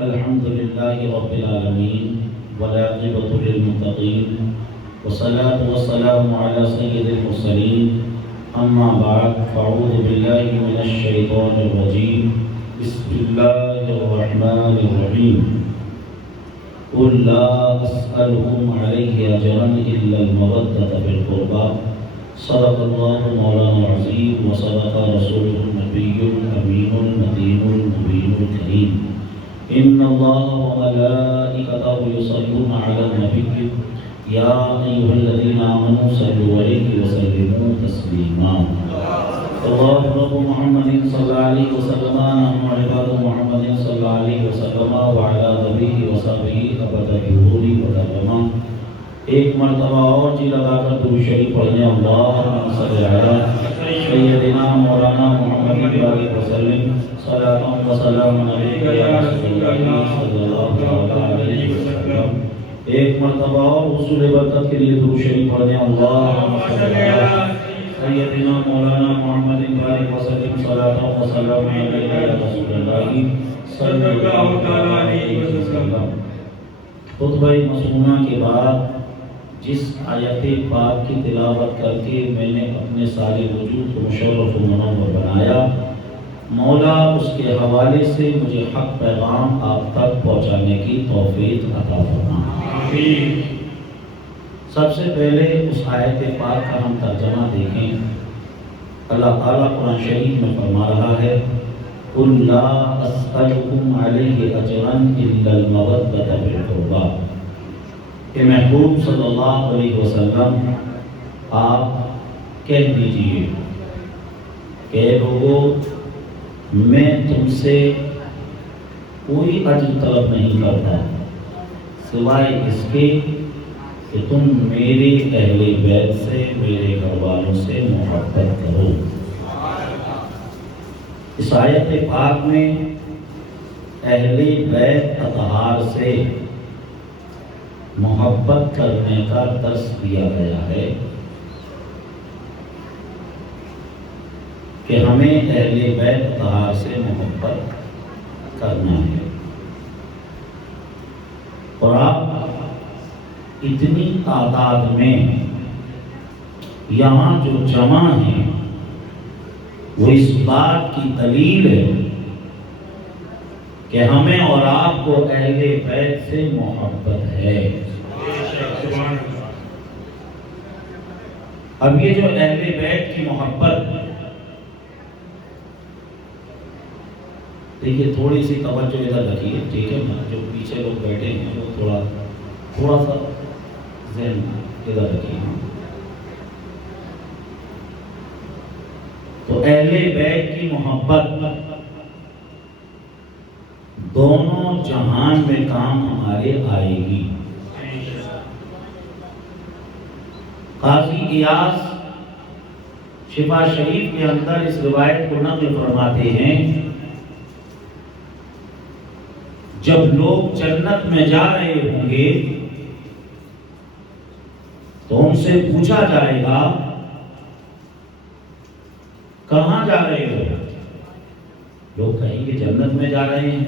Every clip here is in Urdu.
الحمد لله رب العالمين والعاقبة للمتقين والصلاة والسلام على سيد المرسلين أما بعد فأعوذ بالله من الشيطان الرجيم بسم الله الرحمن الرحيم قل لا أسألكم عليه أجرا إلا المودة في القربى صدق الله مولانا العظيم وصدق رسوله النبي الأمين المتين المبين الكريم إن الله وملائكته يصلون على النبي يا أيها الذين آمنوا صلوا عليه وسلموا تسليما الله رب محمد صلى الله عليه وسلم نحن عباد محمد صلى الله عليه وسلم وعلى آله وصحبه أبدا بحور وتماما ایک مرتبہ اور جی لگا کر درود شریف پڑھنے اللہم صلی علی سیدنا مولانا محمد وسلم صلاۃ و سلام علیک یا رسول اللہ صلی اللہ علیہ وسلم. ایک مرتبہ اور حصول برکت کے لیے درود شریف پڑھنے اللہم صلی علی سیدنا مولانا محمد وسلم صلاۃ و سلام علیک یا رسول اللہ صلی اللہ علیہ وسلم. خطبہ مسنونہ کے بعد جس آیت پاک کی تلاوت کر کے میں نے اپنے سارے وجود کو مشرف و منور بنایا، مولا اس کے حوالے سے مجھے حق پیغام آپ تک پہنچانے کی توفیق عطا فرما. سب سے پہلے اس آیت پاک کا ہم ترجمہ دیکھیں. اللہ تعالیٰ قرآن شریف میں فرما رہا ہے قُلْ لَا أَسْأَلُكُمْ عَلَيْهِ أَجْرًا إِلَّا الْمَوَدَّةَ فِي الْقُرْبَى. کہ محبوب صلی اللہ علیہ وسلم آپ کہہ دیجئے کہ لوگوں میں تم سے کوئی اجر طلب نہیں کرتا سوائے اس کے کہ تم میرے اہل بیت سے، میرے گھر والوں سے محبت کرو. اس آیت پاک میں اہل بیت اطہار سے محبت کرنے کا درس دیا گیا ہے کہ ہمیں اہل بیت اطہار سے محبت کرنا ہے. اور آپ اتنی تعداد میں یہاں جو جمع ہیں وہ اس بات کی دلیل ہے کہ ہمیں اور آپ کو اہل بیت سے محبت ہے. اب یہ جو اہل بیت کی محبت، دیکھیے تھوڑی سی توجہ ادھر رکھیے، ٹھیک ہے نا؟ جو پیچھے لوگ بیٹھے ہیں وہ تھوڑا سا ذہن ادھر رکھیے. تو اہل بیت کی محبت دونوں جہان میں کام ہمارے آئے گی. قاضی ایاز شفا شریف کے اندر اس روایت کو نقل فرماتے ہیں جب لوگ جنت میں جا رہے ہوں گے تو ان سے پوچھا جائے گا کہاں جا رہے ہو؟ لوگ کہیں گے جنت میں جا رہے ہیں.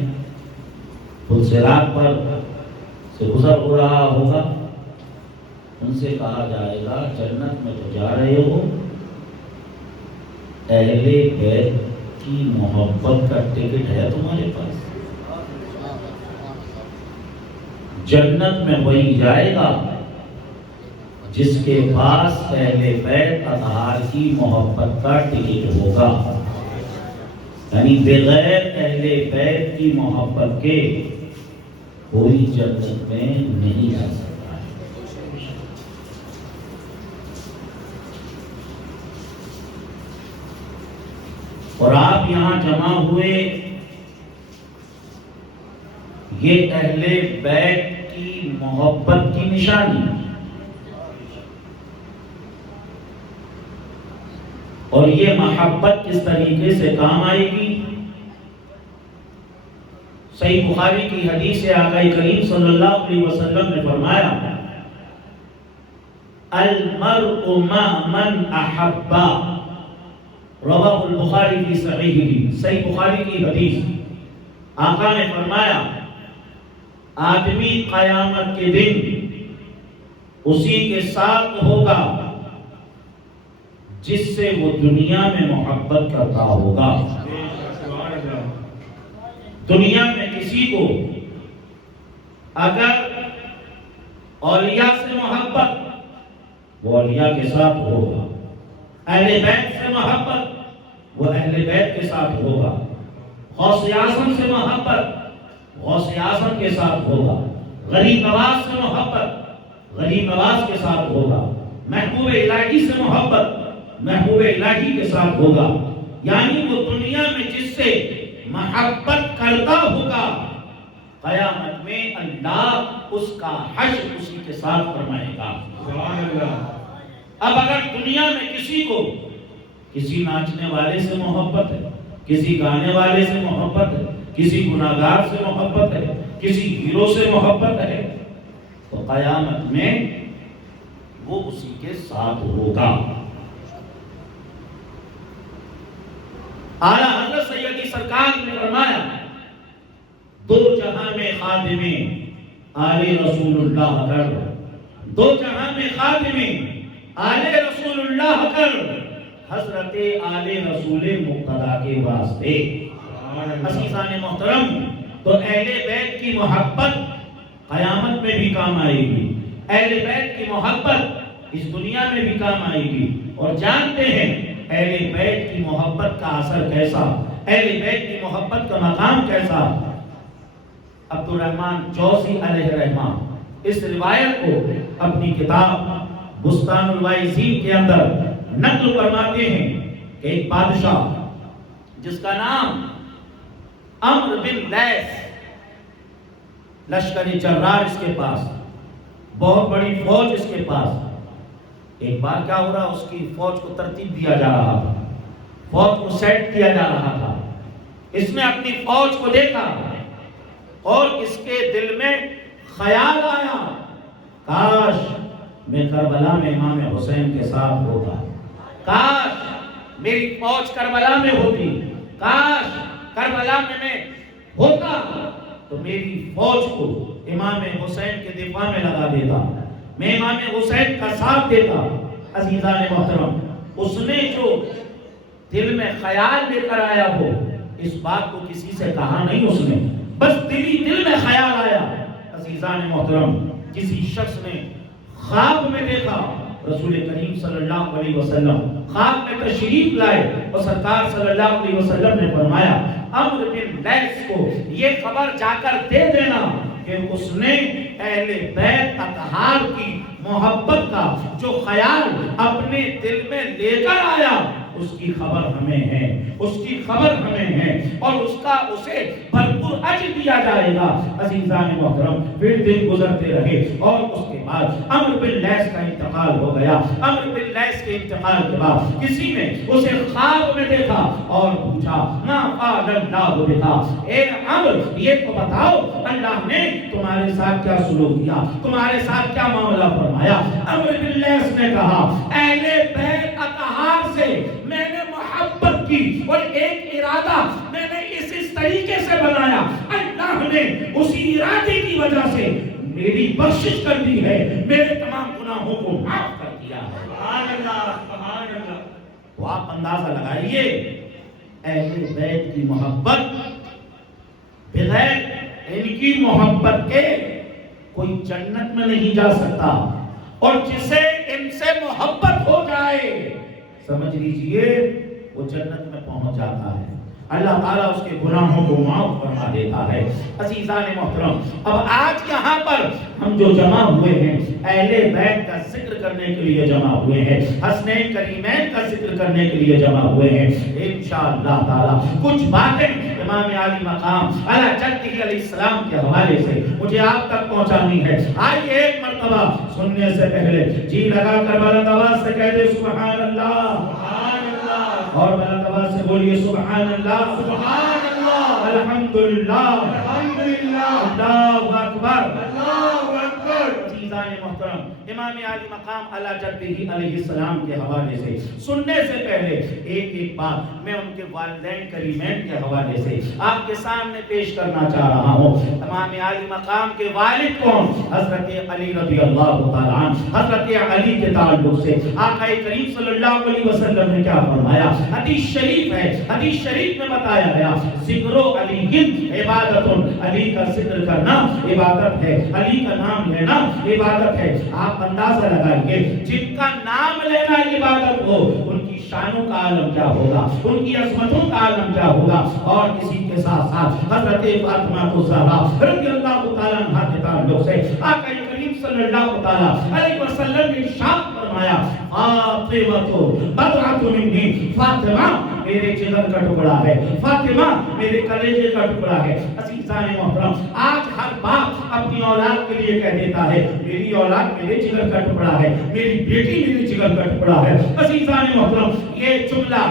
پل صراط پر سے گزر ہو رہا ہوگا. ان سے کہا جائے گا جنت میں تو جا رہے ہو، اہل بیت کی محبت کا ٹکٹ ہے تمہارے پاس؟ جنت میں وہی جائے گا جس کے پاس اہل بیت اطہار کی محبت کا ٹکٹ ہوگا. یعنی بغیر اہل بیت کی محبت کے کوئی جنت میں نہیں جا سکتا. اور آپ یہاں جمع ہوئے، یہ اہل بیت کی محبت کی نشانی. اور یہ محبت کس طریقے سے کام آئے گی؟ صحیح بخاری کی حدیث سے آقا کریم صلی اللہ علیہ وسلم نے فرمایا المرء مع من احبا، رواہ البخاری کی صحیح بخاری کی حدیث. آقا نے فرمایا آدمی قیامت کے دن اسی کے ساتھ ہوگا جس سے وہ دنیا میں محبت کرتا ہوگا۔ دنیا میں کسی کو اگر اولیاء سے محبت، وہ اولیاء کے ساتھ ہوگا، اہل بیت سے محبت، وہ اہل بیت کے ساتھ ہوگا، غوث اعظم سے محبت، غوث اعظم کے ساتھ ہوگا، غریب نواز سے محبت، غریب نواز کے ساتھ ہوگا، محبوب الہی سے محبت، محبوب الہی کے ساتھ ہوگا۔ یعنی وہ دنیا میں جس سے محبت کرتا ہوگا، قیامت میں اللہ اس کا حشر اسی کے ساتھ فرمائے گا۔ اب اگر دنیا میں کسی کو کسی ناچنے والے سے محبت ہے، کسی گانے والے سے محبت ہے، کسی گناہگار سے محبت ہے، کسی ہیرو سے محبت ہے، تو قیامت میں وہ اسی کے ساتھ ہوگا۔ اعلیٰ حضرت سیدی سرکار نے فرمایا، دو جہاں میں خادم آل رسول اللہ کر، دو جہاں میں خادم آل رسول اللہ کر، حضرت آل رسول مقتدیٰ کے واسطے۔ عزیزان محترم، تو اہل بیت کی محبت قیامت میں بھی کام آئے گی، اہل بیت کی محبت اس دنیا میں بھی کام آئے گی۔ اور جانتے ہیں اہل بیت کی محبت کا اثر کیسا، اہل بیت کی محبت کا مقام کیسا۔ عبد الرحمن جوزی علیہ الرحمہ اس روایت کو اپنی کتاب بستان الوائزین کے اندر نقل فرماتے ہیں کہ ایک بادشاہ جس کا نام عمرو بن لیث، لشکر جرار اس کے پاس، بہت بڑی فوج اس کے پاس۔ ایک بار کیا ہو رہا، اس کی فوج کو ترتیب دیا جا رہا تھا، فوج کو سیٹ کیا جا رہا تھا۔ اس نے اپنی فوج کو دیکھا اور اس کے دل میں خیال آیا، کاش میں کربلا میں امام حسین کے ساتھ ہوتا، کاش میری فوج کربلا میں ہوتی، کاش کربلا میں ہوتا تو میری فوج کو امام حسین کے دفاع میں لگا دیتا، میں امام حسین کا ساتھ دیتا۔ عزیزان محترم، اس نے جو دل میں خیال لے کر آیا ہو، اس بات کو کسی سے کہا نہیں، اس نے بس دل میں خیال آیا۔ عزیزان محترم، کسی شخص نے خواب میں دیکھا، رسول کریم صلی اللہ علیہ وسلم خواب میں تشریف لائے اور سرکار صلی اللہ علیہ وسلم نے فرمایا، عمرو بن لیث کو یہ خبر جا کر دے دینا کہ اس نے اہل بیت اطہار کی محبت کا جو خیال اپنے دل میں لے کر آیا، اس کی خبر ہمیں ہے، اس کی خبر ہمیں ہے، اور اس کا اسے بھرپور اجر دیا جائے گا۔ عزیزان محترم، پھر دن گزرتے رہے اور اس کے بعد عمرو بن لیث کا انتقال ہو گیا۔ عمرو بن لیث کے انتقال کے بعد کسی نے اسے خواب میں دیکھا اور پوچھا، ما قال اللہ بکا، اے عمرو یہ تو بتاؤ اللہ نے تمہارے ساتھ کیا سلوک کیا، تمہارے ساتھ کیا معاملہ فرمایا؟ عمرو بن لیث نے کہا، اہل بیت اطہار سے میں نے محبت کی اور ایک ارادہ میں نے اس طریقے سے بنایا، اللہ نے اسی ارادے کی وجہ سے میری بخشش کر دی ہے، میرے تمام گناہوں کو معاف کر دیا ہے۔ سبحان اللہ، سبحان اللہ۔ تو آپ اندازہ لگائیے، اہل بیت کی محبت بغیر ان کی محبت کے کوئی جنت میں نہیں جا سکتا، اور جسے ان سے محبت ہو جائے سمجھ لیجئے وہ جنت میں پہنچ جاتا ہے، اللہ تعالیٰ اس کے گناہوں کو معاف فرما دیتا ہے۔ عزیزان محترم، اب آج یہاں پر ہم جو جمع ہوئے ہیں، اہل بیت کا ذکر کرنے کے لیے جمع ہوئے ہیں، حسنین کریمین کا ذکر کرنے کے لیے جمع ہوئے ہیں۔ انشاءاللہ تعالیٰ کچھ باتیں امام عالی مقام علی جدہ علیہ السلام کے حوالے سے مجھے آپ تک پہنچانی ہے۔ آئیے ایک مرتبہ سننے سے پہلے جی لگا کر بلند آواز سے کہہ دے سبحان اللہ، سبحان اللہ، اور بلند آواز سے بولیے سبحان اللہ، سبحان اللہ، الحمدللہ، الحمدللہ، اللہ اکبر، اللہ اکبر۔ عزیزان محترم، امام علی مقام علی جدہ علیہ السلام کے حوالے سے سننے سے پہلے ایک بات میں ان کے والدین کریمین کے حوالے سے آپ کے سامنے پیش کرنا چاہ رہا ہوں۔ امام علی مقام کے والد کون؟ حضرت علی رضی اللہ تعالیٰ عنہ۔ حضرت علی کے تعلق سے آقا کریم صلی اللہ علیہ وسلم نے کیا فرمایا؟ حدیث شریف ہے، حدیث شریف میں بتایا گیا ذکر علی عبادت، علی کا ذکر کرنا عبادت ہے، علی کا نام لینا عبادت ہے۔ آپ اندازہ لگائیے جن کا نام لینا عبادت ہو ان کی شانوں کا عالم کیا ہوگا، ان کی عظمتوں کا عالم کیا ہوگا۔ اور اسی کے ساتھ ساتھ حضرت فاطمہ الزہرا رضی اللہ تعالیٰ عنہا کے تعلق سے آقا کریم صلی اللہ تعالیٰ علیہ وسلم نے ارشاد فرمایا فاطمہ بضعۃ منی، فاطمہ میرے جگر کا ٹکڑا ہے، فاطمہ میرے کلیجے کا ٹکڑا ہے۔ عزیزان محترم، آج ہر باپ اپنی اولاد کے لیے کہہ دیتا ہے میری اولاد میرے جگر کا ٹکڑا ہے، میری بیٹی میرے جگر کا ٹکڑا ہے۔ عزیزان محترم، یہ جملہ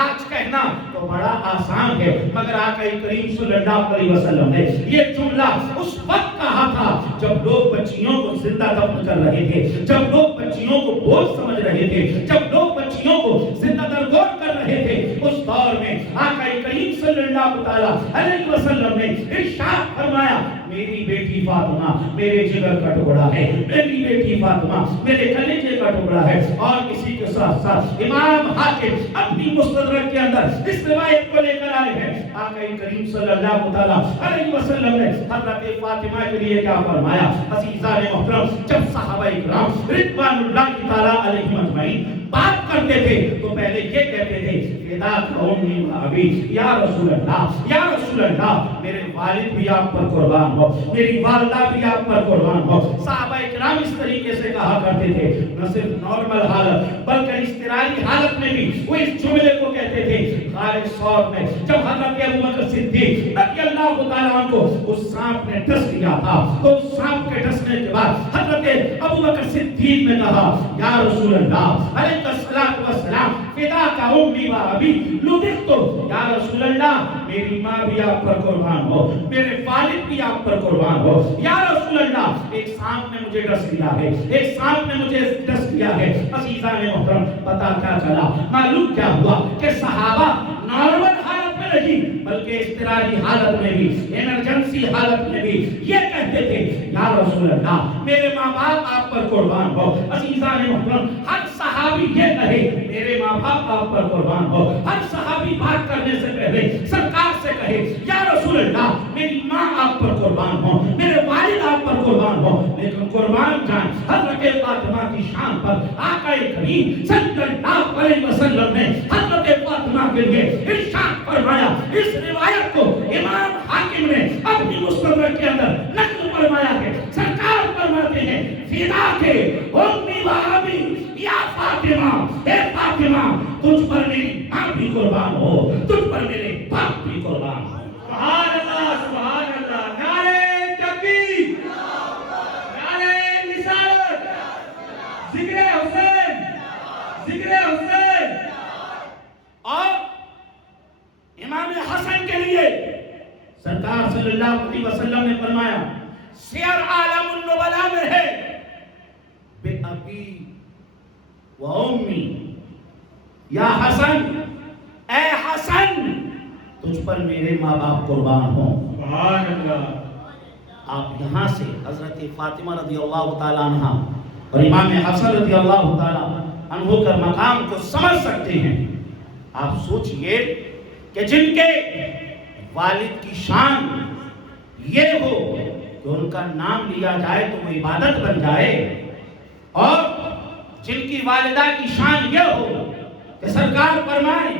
آج کہنا تو بڑا آسان ہے، مگر آقا کریم صلی اللہ علیہ وسلم نے یہ جملہ اس وقت کہا تھا جب لوگ بچیوں کو زندہ دفن کر رہے تھے، جب لوگ بچیوں کو بوجھ سمجھ رہے تھے، جب لوگ بچیوں کو زندہ درگور کر رہے تھے۔ اس دور میں آقا کریم صلی اللہ علیہ وسلم نے ارشاد فرمایا میری بیٹی فاطمہ میرے جگر کا ٹکڑا ہے، میری بیٹی فاطمہ میرے کلیجے کا ٹکڑا ہے۔ اور اسی کے ساتھ ساتھ امام حاکم اپنی مستدرک کے اندر اس روایت کو لے کر آئے ہیں، آقا کریم صلی اللہ علیہ وسلم نے حضرت فاطمہ کے لیے کیا فرمایا؟ عزیزان محترم، جب صحابہ کرام رضوان اللہ تعالی علیہم اجمعین بات کرتے تھے تو پہلے یہ کہتے تھے فداک امی و ابی، یا رسول اللہ، یا رسول اللہ میرے والد بھی آپ پر قربان ہو، میری والدہ بھی آپ پر قربان ہو۔ صحابہ کرام اس طریقے سے کہا کرتے تھے، نہ صرف نارمل حالت بلکہ اضطراری حالت میں بھی وہ اس جملے کو کہتے تھے۔ خارج صوت میں جب حضرت ابو بکر صدیق رضی اللہ تعالیٰ عنہ کو اس سانپ نے ڈس لیا تھا تو اس سانپ کے ڈسنے کے بعد حضرت ابو بکر صدیق نے کہا یا رسول اللہ علیہ الصلوۃ والسلام فداک امی و ابی لبثت، یا رسول اللہ میری ماں بھی آپ پر قربان ہو، میرے والد بھی آپ پر قربان ہو۔ یا رسول اللہ ایک سانپ نے مجھے ڈس لیا ہے، ایک سانپ نے مجھے ڈس لیا ہے۔ عزیزان محترم، پتہ کیا چلا؟ معلوم کیا ہوا کہ صحابہ نارمل حالت میں نہیں بلکہ اضطراری حالت میں بھی، ایمرجنسی حالت میں بھی یہ کہتے تھے یا رسول اللہ میرے ماں باپ آپ پر قربان ہو۔ عزیزان محترم، ہر صحابی یہ کہے میرے ماں باپ آپ پر قربان ہو، ہر صحابی بات کرنے سے پہلے سرکار سے کہے یا رسول اللہ میری ماں آپ پر قربان ہو، میرے والد آپ پر قربان ہو۔ لیکن قربان جان حضرت فاطمہ کی شان پر آقا کریم صلی اللہ علیہ وسلم نے حضرت فاطمہ کے لیے ارشاد فرمایا۔ اس روایت کو امام حاکم نے اپنی مستدرک کے اندر نقل فرمایا ہے۔ سرکار فرماتے ہیں فداک امی و ابی یا فاطمہ، اے فاطمہ تجھ پر میری ماں بھی قربان ہو، تجھ پر میرے باپ بھی قربان ہو۔ سبحان اللہ، سبحان اللہ، نعرہ تکبیر، نعرہ رسالت، ذکر حسین، ذکر حسین۔ اور امام حسن کے لیے سرکار صلی اللہ علیہ وسلم نے فرمایا سیر عالم النبلاء میں ہے بے ابی و امی، یا حسن اے حسن تجھ پر میرے ماں باپ قربان ہوں۔ سبحان اللہ۔ آپ یہاں سے حضرت فاطمہ رضی اللہ تعالیٰ عنہ اور امام حسن رضی اللہ تعالیٰ عنہ کا مقام کو سمجھ سکتے ہیں۔ آپ سوچئے کہ جن کے والد کی شان یہ ہو کہ ان کا نام لیا جائے تو وہ عبادت بن جائے، اور جن کی والدہ کی شان یہ ہو کہ سرکار فرمائے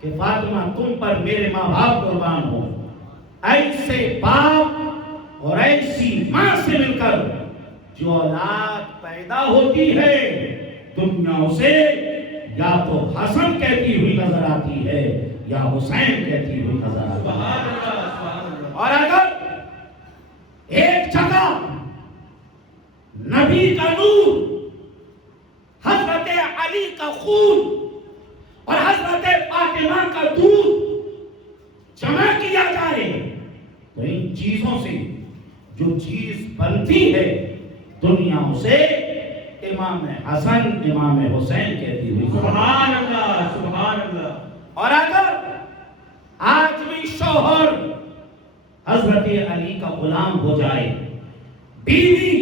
کہ فاطمہ تم پر میرے ماں باپ قربان ہو، ایسے باپ اور ایسی ماں سے مل کر جو اولاد پیدا ہوتی ہے دنیا اسے یا تو حسن کہتی ہوئی نظر آتی ہے یا حسین کہتی ہوئی نظر آتی ہے۔ اور اگر ایک جگہ نبی کا نور، حضرت علی کا خون اور حضرت فاطمہ کا دودھ جمع کیا جائے تو ان چیزوں سے جو چیز بنتی ہے دنیا اسے امام حسن امام حسین کہتی ہوئی. سبحان اللہ سبحان اللہ. اور اگر آج بھی شوہر حضرت علی کا غلام ہو جائے، بیوی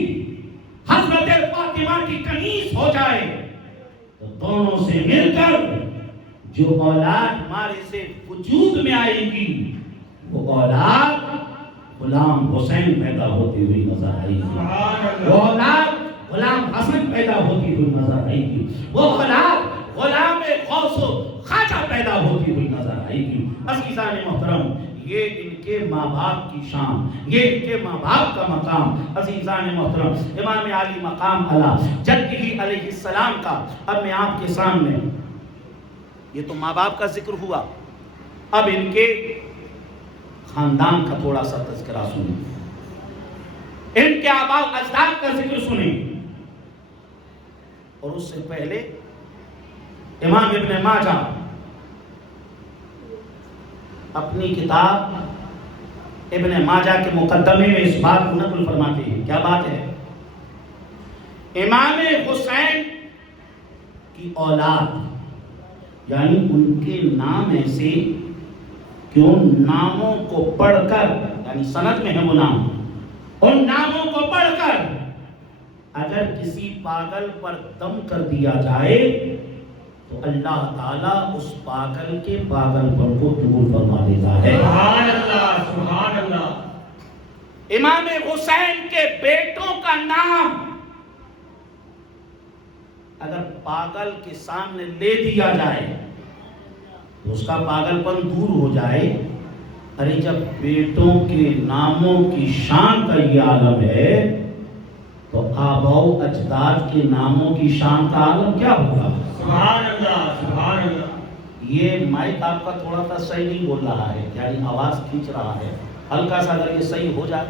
حضرت فاطمہ کی کنیز ہو جائے، تو دونوں سے مل کر جو اولاد ہمارے سے وجود میں آئے گی وہ اولاد غلام حسین پیدا ہوتی ہوئی نظر آئے گی، وہ اولاد غلام حسن پیدا ہوتی ہوئی نظر آئے گی، وہ اولاد غلام غوث و خواجہ پیدا ہوتی ہوئی نظر آئے گی. عزیزان محترم، یہ ان کے ماں باپ کی شان، یہ ان کے ماں باپ کا مقام. عزیزان محترم، امام علی مقام علی جدہ علیہ السلام کا اب میں آپ کے سامنے، یہ تو ماں باپ کا ذکر ہوا، اب ان کے خاندان کا تھوڑا سا تذکرہ سنیں، ان کے آباء و اجداد کا ذکر سنیں. اور اس سے پہلے امام ابن ماجہ اپنی کتاب ابن ماجہ کے مقدمے میں اس بات کو نقل فرماتے ہیں. کیا بات ہے؟ امام حسین کی اولاد، یعنی ان کے نام ایسے کہ ان ناموں کو پڑھ کر، یعنی سند میں ہے وہ نام، ان ناموں کو پڑھ کر اگر کسی پاگل پر دم کر دیا جائے تو اللہ تعالیٰ اس پاگل کے پاگل پر کو دور فرما دیتا ہے. سبحان اللہ سبحان اللہ. امام حسین کے بیٹوں کا نام اگر پاگل کے سامنے لے دیا جائے تو اس کا پاگل پن دور ہو جائے. ارے جب بیٹوں کے ناموں کی شان کا یہ عالم ہے تو آباء و اجداد کے ناموں کی شان کا عالم کیا ہوگا؟ سبحان اللہ سبحان اللہ. یہ مائک آپ کا تھوڑا سا صحیح نہیں بول رہا ہے، یعنی آواز کھینچ رہا ہے. ہلکا سا اگر یہ صحیح ہو جائے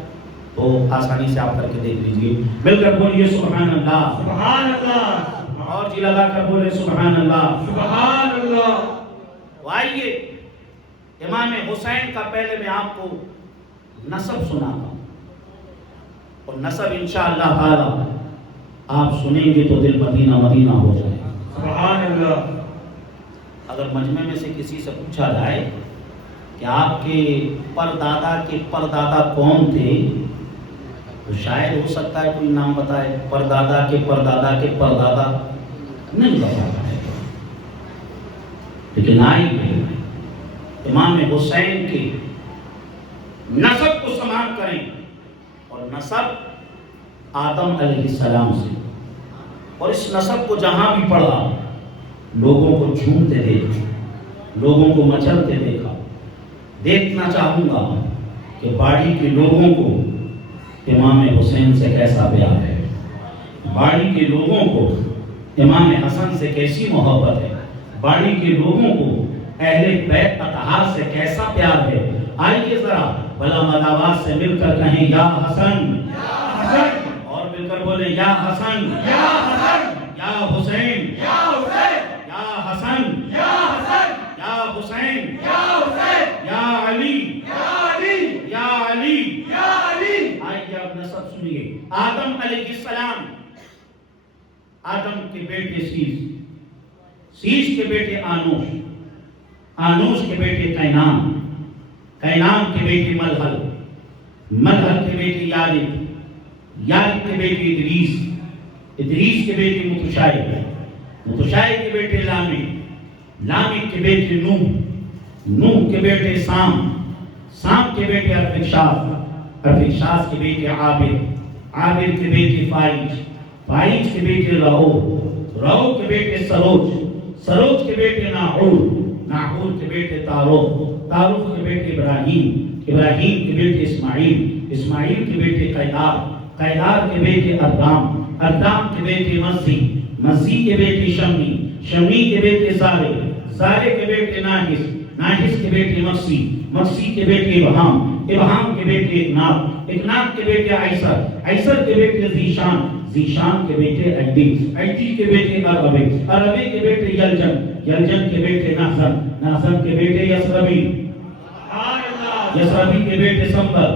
تو آسانی سے آپ کر کے دیکھ لیجئے. مل کر بولیے سبحان اللہ. سبحان اللہ. اور جی لگا کر بولے سبحان اللہ. سبحان اللہ. تو آئیے امام حسین کا پہلے میں آپ کو نسب سناتا ہوں، اور نسب انشاءاللہ تعالی آپ سنیں گے تو دل مدینہ مدینہ ہو جائے. سبحان اللہ. اگر مجمع میں سے کسی سے پوچھا جائے کہ آپ کے پردادا کے پردادا کون تھے تو شاید ہو سکتا ہے کوئی نام بتائے، پردادا کے پردادا کے پردادا نہیں بتاتا ہے. لیکن آئیے امام حسین کے نسب کو سماعت کریں، اور نسب آدم علیہ السلام سے. اور اس نسب کو جہاں بھی پڑھا لوگوں کو جھومتے دیکھا، لوگوں کو مچلتے دیکھا. دیکھنا چاہوں گا کہ باڑی کے لوگوں کو امام حسین سے کیسا پیار ہے، باڑی کے لوگوں کو امام حسن سے کیسی محبت ہے، باڑی کے لوگوں کو اہل بیت اطہار سے کیسا پیار ہے. آئیے ذرا بلا مداوات سے مل کر کہیں یا حسن یا حسن، اور مل کر بولے یا حسن یا حسن، یا حسین یا حسین، یا حسن یا حسن، یا حسین یا حسین، یا علی یا علی، یا علی. یا علی. آئیے اب نسب سنیے. آدم علیہ السلام، آدم کے بیٹے سیس، سیس کے بیٹے آنوش، آنوش کے بیٹے قینان، قینان کے بیٹے ملحل، ملحل کے بیٹے یارب، یارب کے بیٹے ادریس، ادریس کے بیٹے متشائب، متشائب کے بیٹے لامک، لامک کے بیٹے نوح، نوح کے بیٹے سام، سام کے بیٹے ارفکشاس، ارفکشاس کے بیٹے عابد، عابد کے بیٹے فائج، فائج کے بیٹے رہو، رہو کے بیٹے سروج، سروج کے بیٹے ناحور، ناحور کے بیٹے تاروخ، تاروخ کے بیٹے ابراہیم، ابراہیم کے بیٹے اسماعیل، اسماعیل کے بیٹے قیدار، قیدار کے بیٹے ادام، ادام کے بیٹے مسیح، مسیح کے بیٹے شمی، شمی کے بیٹے زارے، زارے کے بیٹے ناحس، ناحس کے بیٹے مقسی، مقسی کے بیٹے ابہام، ابہام کے بیٹے اکناب، اکناب کے بیٹے عیسر، عیسر کے بیٹے زیشان، زیشان کے بیٹے ایدی، ایدی کے بیٹے عربے، عربے کے بیٹے یلجن، یلجن کے بیٹے نحزن، نحزن کے بیٹے یسربی، یسربی کے بیٹے سمبر،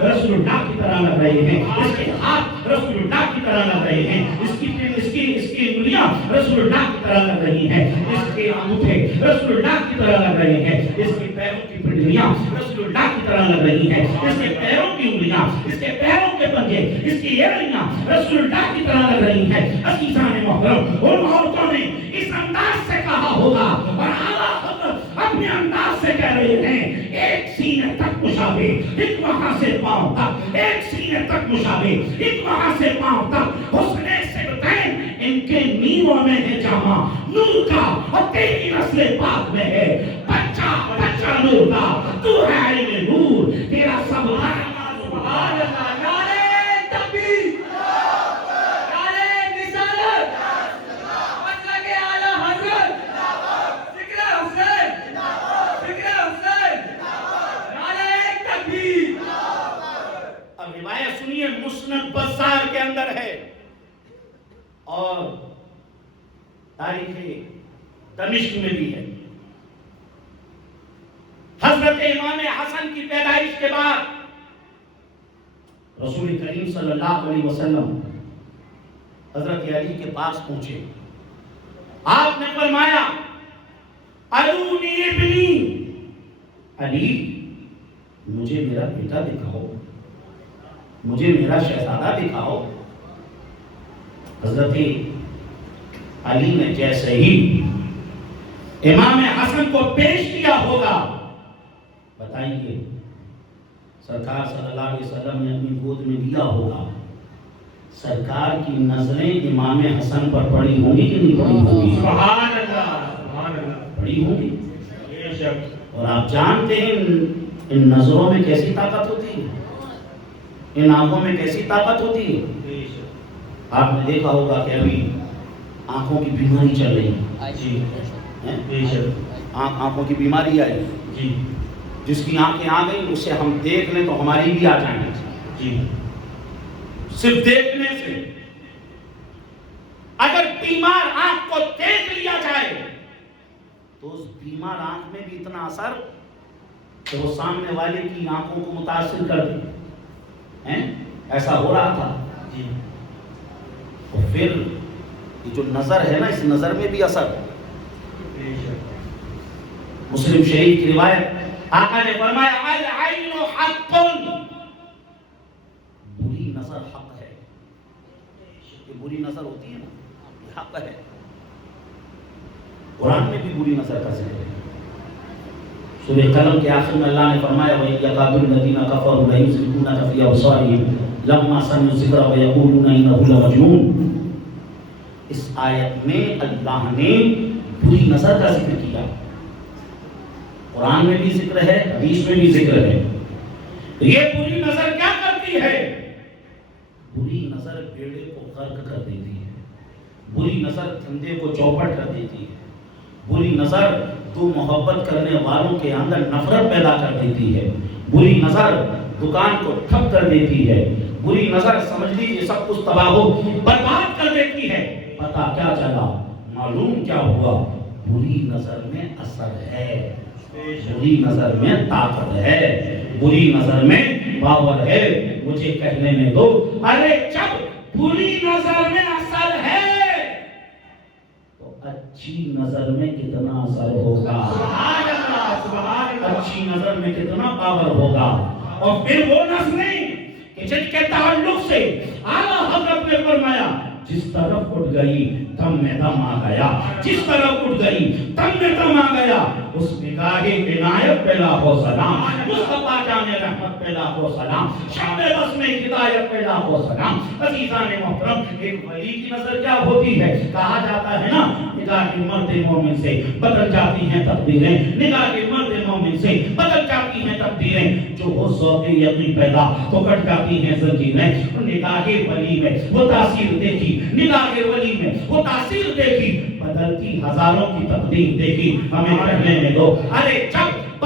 رسول اللہ کی طرح لگ رہے ہیں، اس کے ہاتھ رسول اللہ کی طرح لگ رہے ہیں، اس کی انگلیاں رسول اللہ کی طرح لگ رہی ہیں، اس کے انگوٹھے رسول اللہ کی طرح لگ رہے ہیں، اس کے پیروں کی پنڈلیاں رسول اللہ کی طرح لگ رہی ہیں، اس کے پیروں کی انگلیاں، اس کے پیروں کے پنجے، اس کی ایڑیاں رسول اللہ کی طرح لگ رہی ہیں۔ عزیزان محترم، ان عورتوں نے اس انداز سے کہا ہوگا اور اعلیٰ حضرت اپنے انداز سے کہہ رہے ہیں، ایک سینے تک مشابہ، ایک وہاں سے پاؤں تک، ایک سینے تک مشابہ، ایک وہاں سے پاؤں تک، حسن سبتین ان کے نیموں میں ہے جامع نور کا، اور تیری نسل پاک میں ہے بچہ بچہ نور کا، تو ہے علم نور، تیرا سب سبحان اللہ، نعرہ تکبیر، نعرہ رسالت، مسلک اعلیٰ حضرت، ذکر حسین، ذکر حسین، نعرہ تکبیر۔ اب روایت سنیے، مسند بزار کے اندر ہے اور تاریخ دمشق میں بھی ہے۔ حضرت امام حسن کی پیدائش کے بعد رسول کریم صلی اللہ علیہ وسلم حضرت علی کے پاس پہنچے، آپ نے فرمایا ارونی ابنی، علی مجھے میرا بیٹا دکھاؤ، مجھے میرا شہزادہ دکھاؤ۔ حضرت علی نے جیسے ہی امام حسن کو پیش کیا ہوگا، بتائیے سرکار صلی اللہ علیہ وسلم نے اپنی گود میں لیا ہوگا، سرکار کی نظریں امام حسن پر پڑی ہوں گی کہ نہیں پڑی ہوں گی؟ سبحان اللہ، سبحان اللہ، پڑی ہوں گی۔ بے شک۔ اور آپ جانتے ہیں ان نظروں میں کیسی طاقت ہوتی ہے، ان آنکھوں میں کیسی طاقت ہوتی ہے۔ بے شک۔ آپ نے دیکھا ہوگا کہ ابھی آنکھوں کی بیماری چل رہی ہے، جی بے شک، آنکھوں کی بیماری آئی، جی جس کی آنکھیں آ گئی اسے ہم دیکھ لیں تو ہماری بھی آ جائیں گے، جی۔ صرف دیکھنے سے۔ اگر بیمار آنکھ کو دیکھ لیا جائے تو اس بیمار آنکھ میں بھی اتنا اثر کہ وہ سامنے والے کی آنکھوں کو متاثر کر دے، ایسا ہو رہا تھا۔ جی۔ اور پھر یہ جو نظر ہے نا، اس نظر میں بھی اثر۔ بے شک۔ مسلم شریف کی روایت، آقا نے فرمایا العین حق، بری نظر حق ہے۔ یہ بری نظر ہوتی ہے نا، یہ حق ہے۔ قرآن میں بھی بری نظر کا ذکر ہے۔ سورہ قلم کے آخر میں اللہ نے فرمایا وَإِذْ يَقَابِلُ الَّذِينَ كَفَرُوا لَيُزْلِقُونَكَ فِي أَبْصَارِهِمْ لَمَّا سَمِعُوا الذِّكْرَ وَيَقُولُونَ إِنَّهُ لَمَجْنُونٌ۔ اس آیت میں اللہ نے بری نظر کا ذکر کیا، قرآن میں بھی ذکر ہے، حدیث میں بھی ذکر ہے۔ یہ بری نظر کیا کرتی ہے؟ بری نظر بیڑے کو غرق کر دیتی ہے، بری نظر دھندے کو چوپٹ کر دیتی ہے، بری نظر تو محبت کرنے والوں کے اندر نفرت پیدا کر دیتی ہے، بری نظر دکان کو ٹھپ کر دیتی ہے، بری نظر سمجھ لیجیے سب کچھ تباہ و برباد کر دیتی ہے۔ پتہ کیا چلا، معلوم کیا ہوا، بری نظر میں اثر ہے، بری نظر میں طاقت ہے، بری نظر میں پاور ہے۔ مجھے کہنے میں دو، ارے جب بری نظر میں اثر ہے تو اچھی نظر میں کتنا اثر ہوگا، سبحان اللہ، سبحان اللہ۔ اچھی نظر میں کتنا پاور ہوگا۔ اور پھر وہ نظریں کہ جن کے تعلق سے اعلیٰ حضرت نے فرمایا جس طرف اٹھ گئی دم میں دم آ گیا، جس طرف اٹھ گئی دم میں دم آ گیا، اس نگاہ عنایت پہ لاکھوں سلام، مصطفیٰ جان رحمت پہ لاکھوں سلام، شام بس میں ہدایت پہ لاکھوں سلام۔ عزیزان محترم، ایک ولی کی نظر کیا ہوتی ہے؟ کہا جاتا ہے نا، نگاہ مرد مومن سے بدل جاتی ہیں تقدیریں، نگاہ مرد مومن سے بدل جاتی ہیں تقدیریں، جو ہو ذوق یقین پیدا تو کٹ جاتی ہیں زنجیریں۔ نگاہ ولی میں وہ تاثیر دیکھی، نگاہ ولی میں وہ تاثیر دیکھی، بدلتی ہزاروں کی تقدیر دیکھی۔ ہمیں کہنے میں دو، ارے جب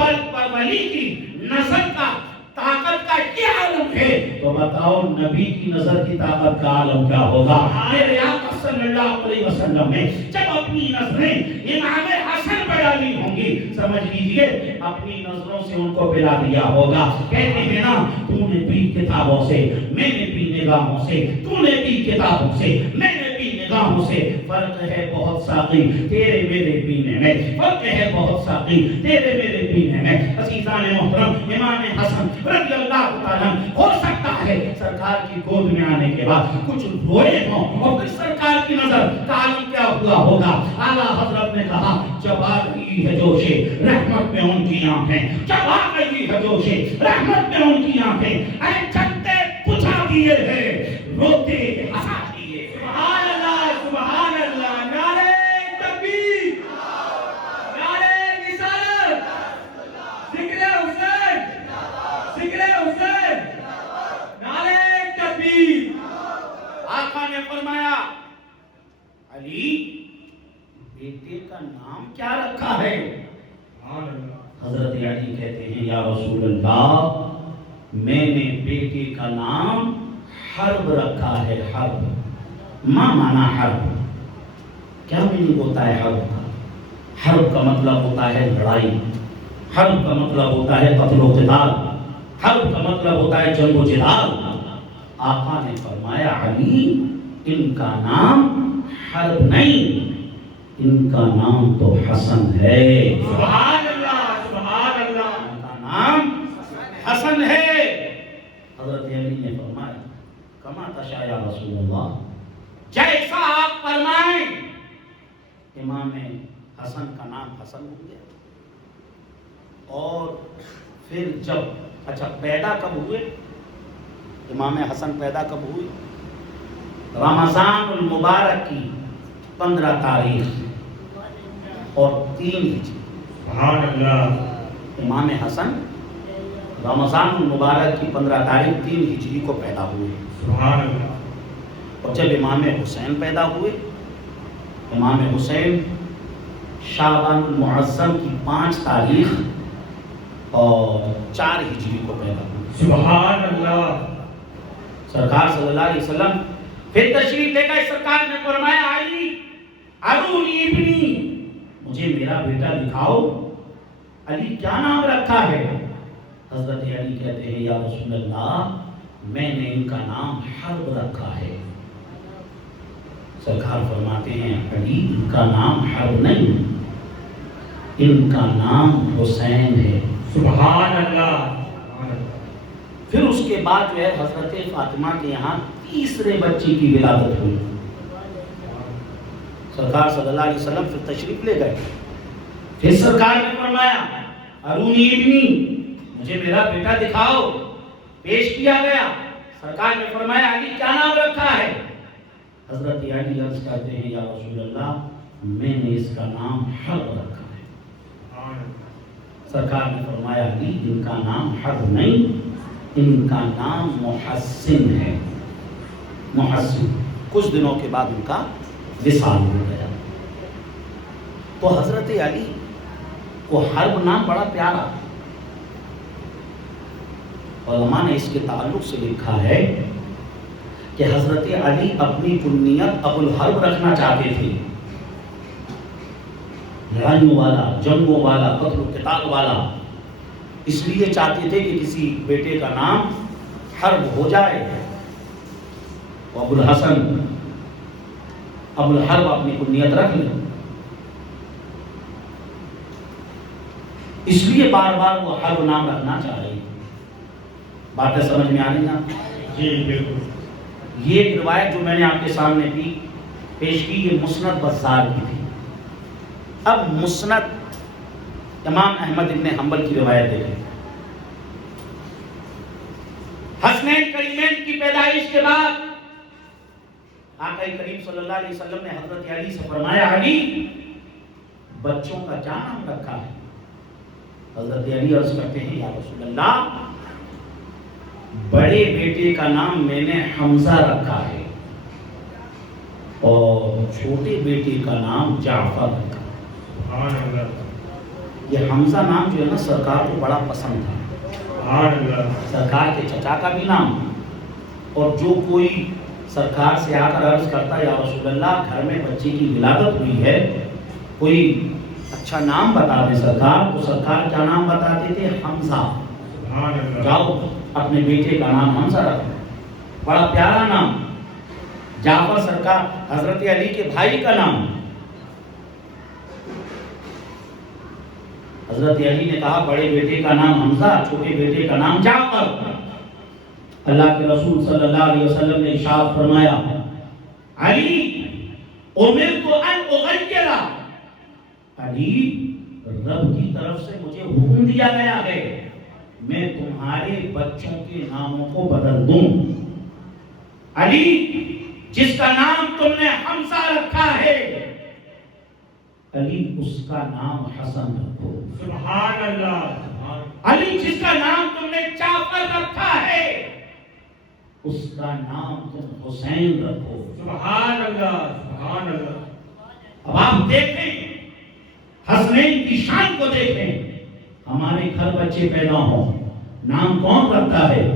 ولی کی نظر کا طاقت کا یہ عالم ہے تو بتاؤ نبی کی نظر کی طاقت کا عالم کیا ہوگا؟ میرے آقا صلی اللہ علیہ وسلم نے جب اپنی نظریں امام حسن پہ ڈالی ہوں گی، سمجھ لیجئے اپنی نظروں سے ان کو پلا دیا ہوگا۔ کہتے ہیں نا تو نے بھی کتابوں سے، میں نے بھی نگاہوں سے، تو نے بھی کتابوں سے، میں نے بھی نگاہوں سے، فرق ہے بہت ساقی تیرے میرے پینے میں، فرق ہے بہت ساقی تیرے میرے پینے میں۔ عزیزان محترم، امام حسن رضی اللہ تعالیٰ ہو سکتا ہے سرکار کی گود میں آنے کے بعد کچھ روئے ہوں اور پھر سرکار کی نظر کا عالم کیا ہوا ہوگا؟ اعلیٰ حضرت نے کہا جب آ گئی ہے جوش رحمت میں ان کی آنکھیں، جب آ گئی ہے جوش رحمت میں ان کی آنکھیں، اے چندے بجھا دیے ہیں روتے ہنسا دیے۔ سبحان اللہ، سبحان اللہ، نعرہ تکبیر، نعرہ رسالت، ذکر حسین، ذکر حسین، نعرہ تکبیر۔ آقا نے فرمایا علی بیٹے کا نام کیا رکھا ہے؟ سبحان اللہ، حضرت علی کہتے ہیں یا رسول اللہ میں نے بیٹے کا نام حرب رکھا ہے۔ حرب ما معنی حرب؟ کیا معنی ہوتا ہے حرب کا؟ حرب کا مطلب ہوتا ہے لڑائی، حرب کا مطلب ہوتا ہے قتل و قتال، حرب کا مطلب ہوتا ہے جنگ و جدال۔ آقا نے فرمایا علی ان کا نام حرب نہیں، ان کا نام تو حسن ہے۔ سبحان اللہ، سبحان اللہ، ان کا نام حسن ہے۔ حضرت علی نے فرمایا کما تشاء یا رسول اللہ، جیسا آپ فرمائیں۔ امام حسن کا نام حسن ہو گیا۔ اور پھر جب اچھا پیدا کب ہوئے؟ امام حسن پیدا کب ہوئے؟ رمضان المبارک کی 15 تاریخ اور 3 ہجری۔ سبحان اللہ، امام حسن رمضان المبارک کی 15 تاریخ 3 ہجری کو پیدا ہوئے۔ سبحان اللہ، اور جب امام حسین پیدا ہوئے، امام حسین شعبان المعظم کی 5 تاریخ اور 4 ہجری کو پیدا ہوئے۔ سبحان اللہ، سرکار صلی اللہ علیہ وسلم پھر تشریف لے گئے۔ سرکار نے فرمایا علی ارونی ابنی، مجھے میرا بیٹا دکھاؤ، علی کیا نام رکھا ہے؟ حضرت علی کہتے ہیں یا رسول اللہ میں نے ان کا نام حرب رکھا ہے۔ سرکار فرماتے ہیں علی ان کا نام حرب نہیں، ان کا نام حسین ہے۔ سبحان اللہ، پھر اس کے بعد جو ہے حضرت فاطمہ کے یہاں تیسرے بچے کی ولادت ہوئی۔ سرکار صلی اللہ علیہ وسلم پھر تشریف لے گئے۔ پھر سرکار نے فرمایا ارونی ابنی، مجھے میرا بیٹا دکھاؤ۔ پیش کیا گیا۔ سرکار نے فرمایا علی کیا نام رکھا ہے؟ حضرت علی عرض کرتے ہیں یا رسول اللہ میں نے اس کا نام حرب رکھا ہے۔ سرکار نے فرمایا علی ان کا نام حرب نہیں، ان کا نام محسن ہے۔ محسن۔ کچھ دنوں کے بعد ان کا وصال ہو گیا۔ تو حضرت علی کو حرب نام بڑا پیارا۔ علماء نے اس کے تعلق سے لکھا ہے کہ حضرت علی اپنی کنیت ابو الحرب رکھنا چاہتے تھے، لڑائیوں والا، جنگوں والا، قتل و قتال والا۔ اس لیے چاہتے تھے کہ کسی بیٹے کا نام حرب ہو جائے۔ ابو الحسن، ابو الحرب اپنی کنیت رکھ لیں۔ اس لیے بار بار وہ حرب نام رکھنا چاہ رہے ہیں۔ باتیں سمجھ میں آ رہی ہیں؟ جی بالکل۔ یہ ایک روایت جو میں نے آپ کے سامنے پیش کی، یہ مسند بزار کی تھی۔ اب مسند امام احمد ابن حنبل کی روایت دیکھیں۔ حسنین کریمین کی پیدائش کے بعد آقا کریم صلی اللہ علیہ وسلم نے حضرت علی سے فرمایا علی بچوں کا کیا نام رکھا ہے؟ حضرت علی عرض کرتے ہیں یا رسول اللہ بڑے بیٹے کا نام میں نے حمزہ رکھا ہے اور چھوٹے بیٹے کا نام جعفر رکھا ہے۔ سبحان اللہ، یہ حمزہ نام جو ہے نا سرکار کو بڑا پسند تھا۔ سبحان اللہ. سرکار کے چچا کا بھی نام. اور جو کوئی سرکار سے آ کر عرض کرتا یا رسول اللہ گھر میں بچے کی ولادت ہوئی ہے, کوئی اچھا نام بتا دے سرکار, تو سرکار کیا نام بتاتے تھے؟ حمزہ. سبحان اللہ. جاؤ اپنے بیٹے کا نام حمزہ رکھو, بڑا پیارا نام. جعفر سرکار حضرت علی کے بھائی کا نام. حضرت علی نے کہا بڑے بیٹے کا نام حمزہ, چھوٹے بیٹے کا نام جعفر. اللہ کے رسول صلی اللہ علیہ وسلم نے ارشاد فرمایا, علی امرت ان اغیر, علی رب کی طرف سے مجھے حکم دیا گیا ہے میں تمہارے بچوں کے ناموں کو بدل دوں. علی جس کا نام تم نے حمزہ رکھا ہے, علی اس کا نام حسن رکھو. سبحان اللہ. علی جس کا نام تم نے جعفر رکھا ہے, اس کا نام تم حسین رکھو. سبحان اللہ. سبحان اللہ. اب آپ دیکھیں حسنین کی شان کو دیکھیں. ہمارے گھر بچے پیدا ہوں, نام کون رکھتا ہے؟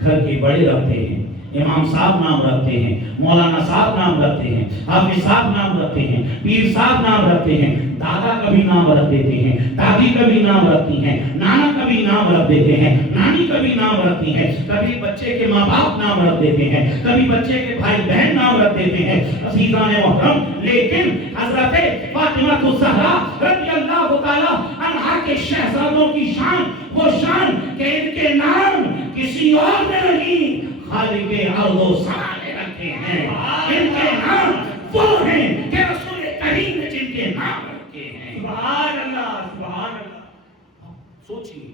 گھر کے بڑے رکھتے ہیں. امام صاحب نام رکھتے ہیں, مولانا صاحب نام رکھتے ہیں, حافظ صاحب نام رکھتے ہیں, پیر صاحب نام رکھتے ہیں, دادا کا بھی نام رکھ دیتے ہیں, دادی کا بھی نام رکھتی ہیں, نانا کا بھی نام رکھ دیتے ہیں, نانی کا بھی نام رکھتی ہیں. کبھی بچے کے ماں باپ نام رکھ دیتے ہیں, کبھی بچے کے بھائی بہن نام رکھ دیتے ہیں. عزیزان محترم, لیکن حضرت فاطمہ الزہرا رضی اللہ تعالی عنہا کے شہزادوں کی شان, وہ شان کہ ان کے نام کسی اور نے نہیں خالق ارض و سما نے رکھے ہیں. ان کے نام وہ ہیں کہ رسول کریم نے جن کے نام رکھے ہیں. سبحان اللہ. سبحان اللہ. سوچئے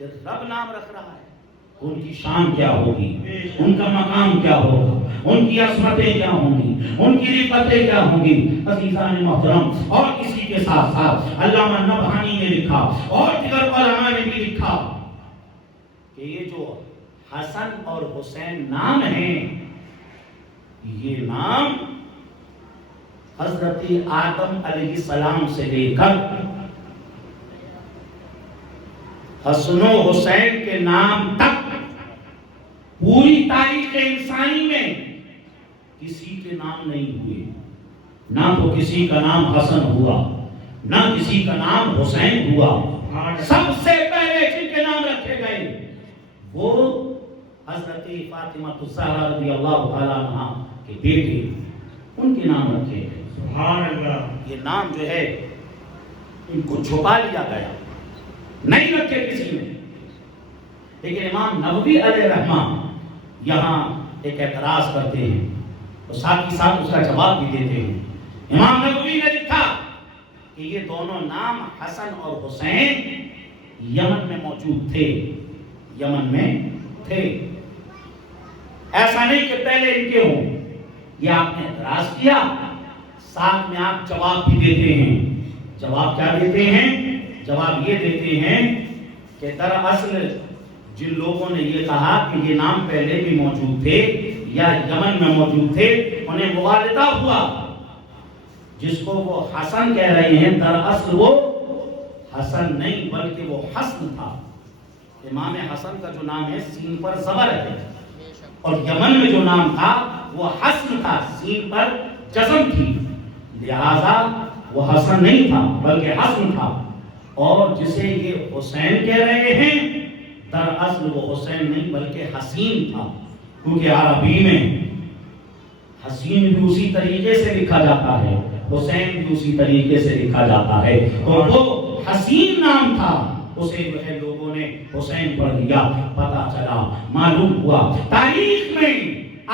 جب رب نام رکھ رہا ہے ان کی شان کیا ہوگی, ان کا مقام کیا ہوگا, ان کی عظمتیں کیا ہوں گی, ان کی رفعتیں کیا ہوں گی. عزیزان محترم, اور اسی کے ساتھ ساتھ علامہ نبہانی نے لکھا اور دیگر علماء نے بھی لکھا کہ یہ جو حسن اور حسین نام ہیں, یہ نام حضرت آدم علیہ السلام سے لے کر حسن و حسین کے نام تک پوری تاریخ انسانی میں کسی کے نام نہیں ہوئے. نہ تو کسی کا نام حسن ہوا, نہ کسی کا نام حسین ہوا. سب سے پہلے جن کے نام رکھے گئے وہ حضرت فاطمہ الزہرا رضی اللہ تعالیٰ عنہا کے بیٹے, ان کے نام رکھے گئے. سبحان اللہ. یہ نام جو ہے ان کو چھپا لیا گیا, نہیں رکھے کسی نے. لیکن امام نووی علیہ رحمہ یہاں ایک اعتراض کرتے ہیں اور ساتھ ہی ساتھ اس کا جواب بھی دیتے ہیں. امام نووی نے لکھا کہ یہ دونوں نام حسن اور حسین یمن میں موجود تھے, یمن میں تھے. ایسا نہیں کہ پہلے ان کے ہوں. یہ آپ نے اعتراض کیا, ساتھ میں آپ جواب بھی دیتے ہیں. جواب کیا دیتے ہیں؟ جواب یہ دیتے ہیں کہ دراصل جن لوگوں نے یہ کہا کہ یہ نام پہلے بھی موجود تھے یا یمن میں موجود تھے, انہیں مغالطہ ہوا. جس کو وہ حسن کہہ رہے ہیں دراصل وہ حسن نہیں بلکہ وہ حسن تھا. امام حسن کا جو نام ہے سین پر زبر ہے, اور یمن میں جو نام تھا وہ حسن تھا, سین پر جزم تھی, لہذا وہ حسن نہیں تھا بلکہ حسن تھا. اور جسے یہ حسین کہہ رہے ہیں دراصل وہ حسین نہیں بلکہ حسین تھا, کیونکہ عربی میں حسین بھی اسی طریقے سے لکھا جاتا ہے, حسین بھی اسی طریقے سے لکھا جاتا ہے. تو وہ حسین نام تھا, اسے جو ہے لوگوں نے حسین پڑھ دیا. پتہ چلا, معلوم ہوا تاریخ میں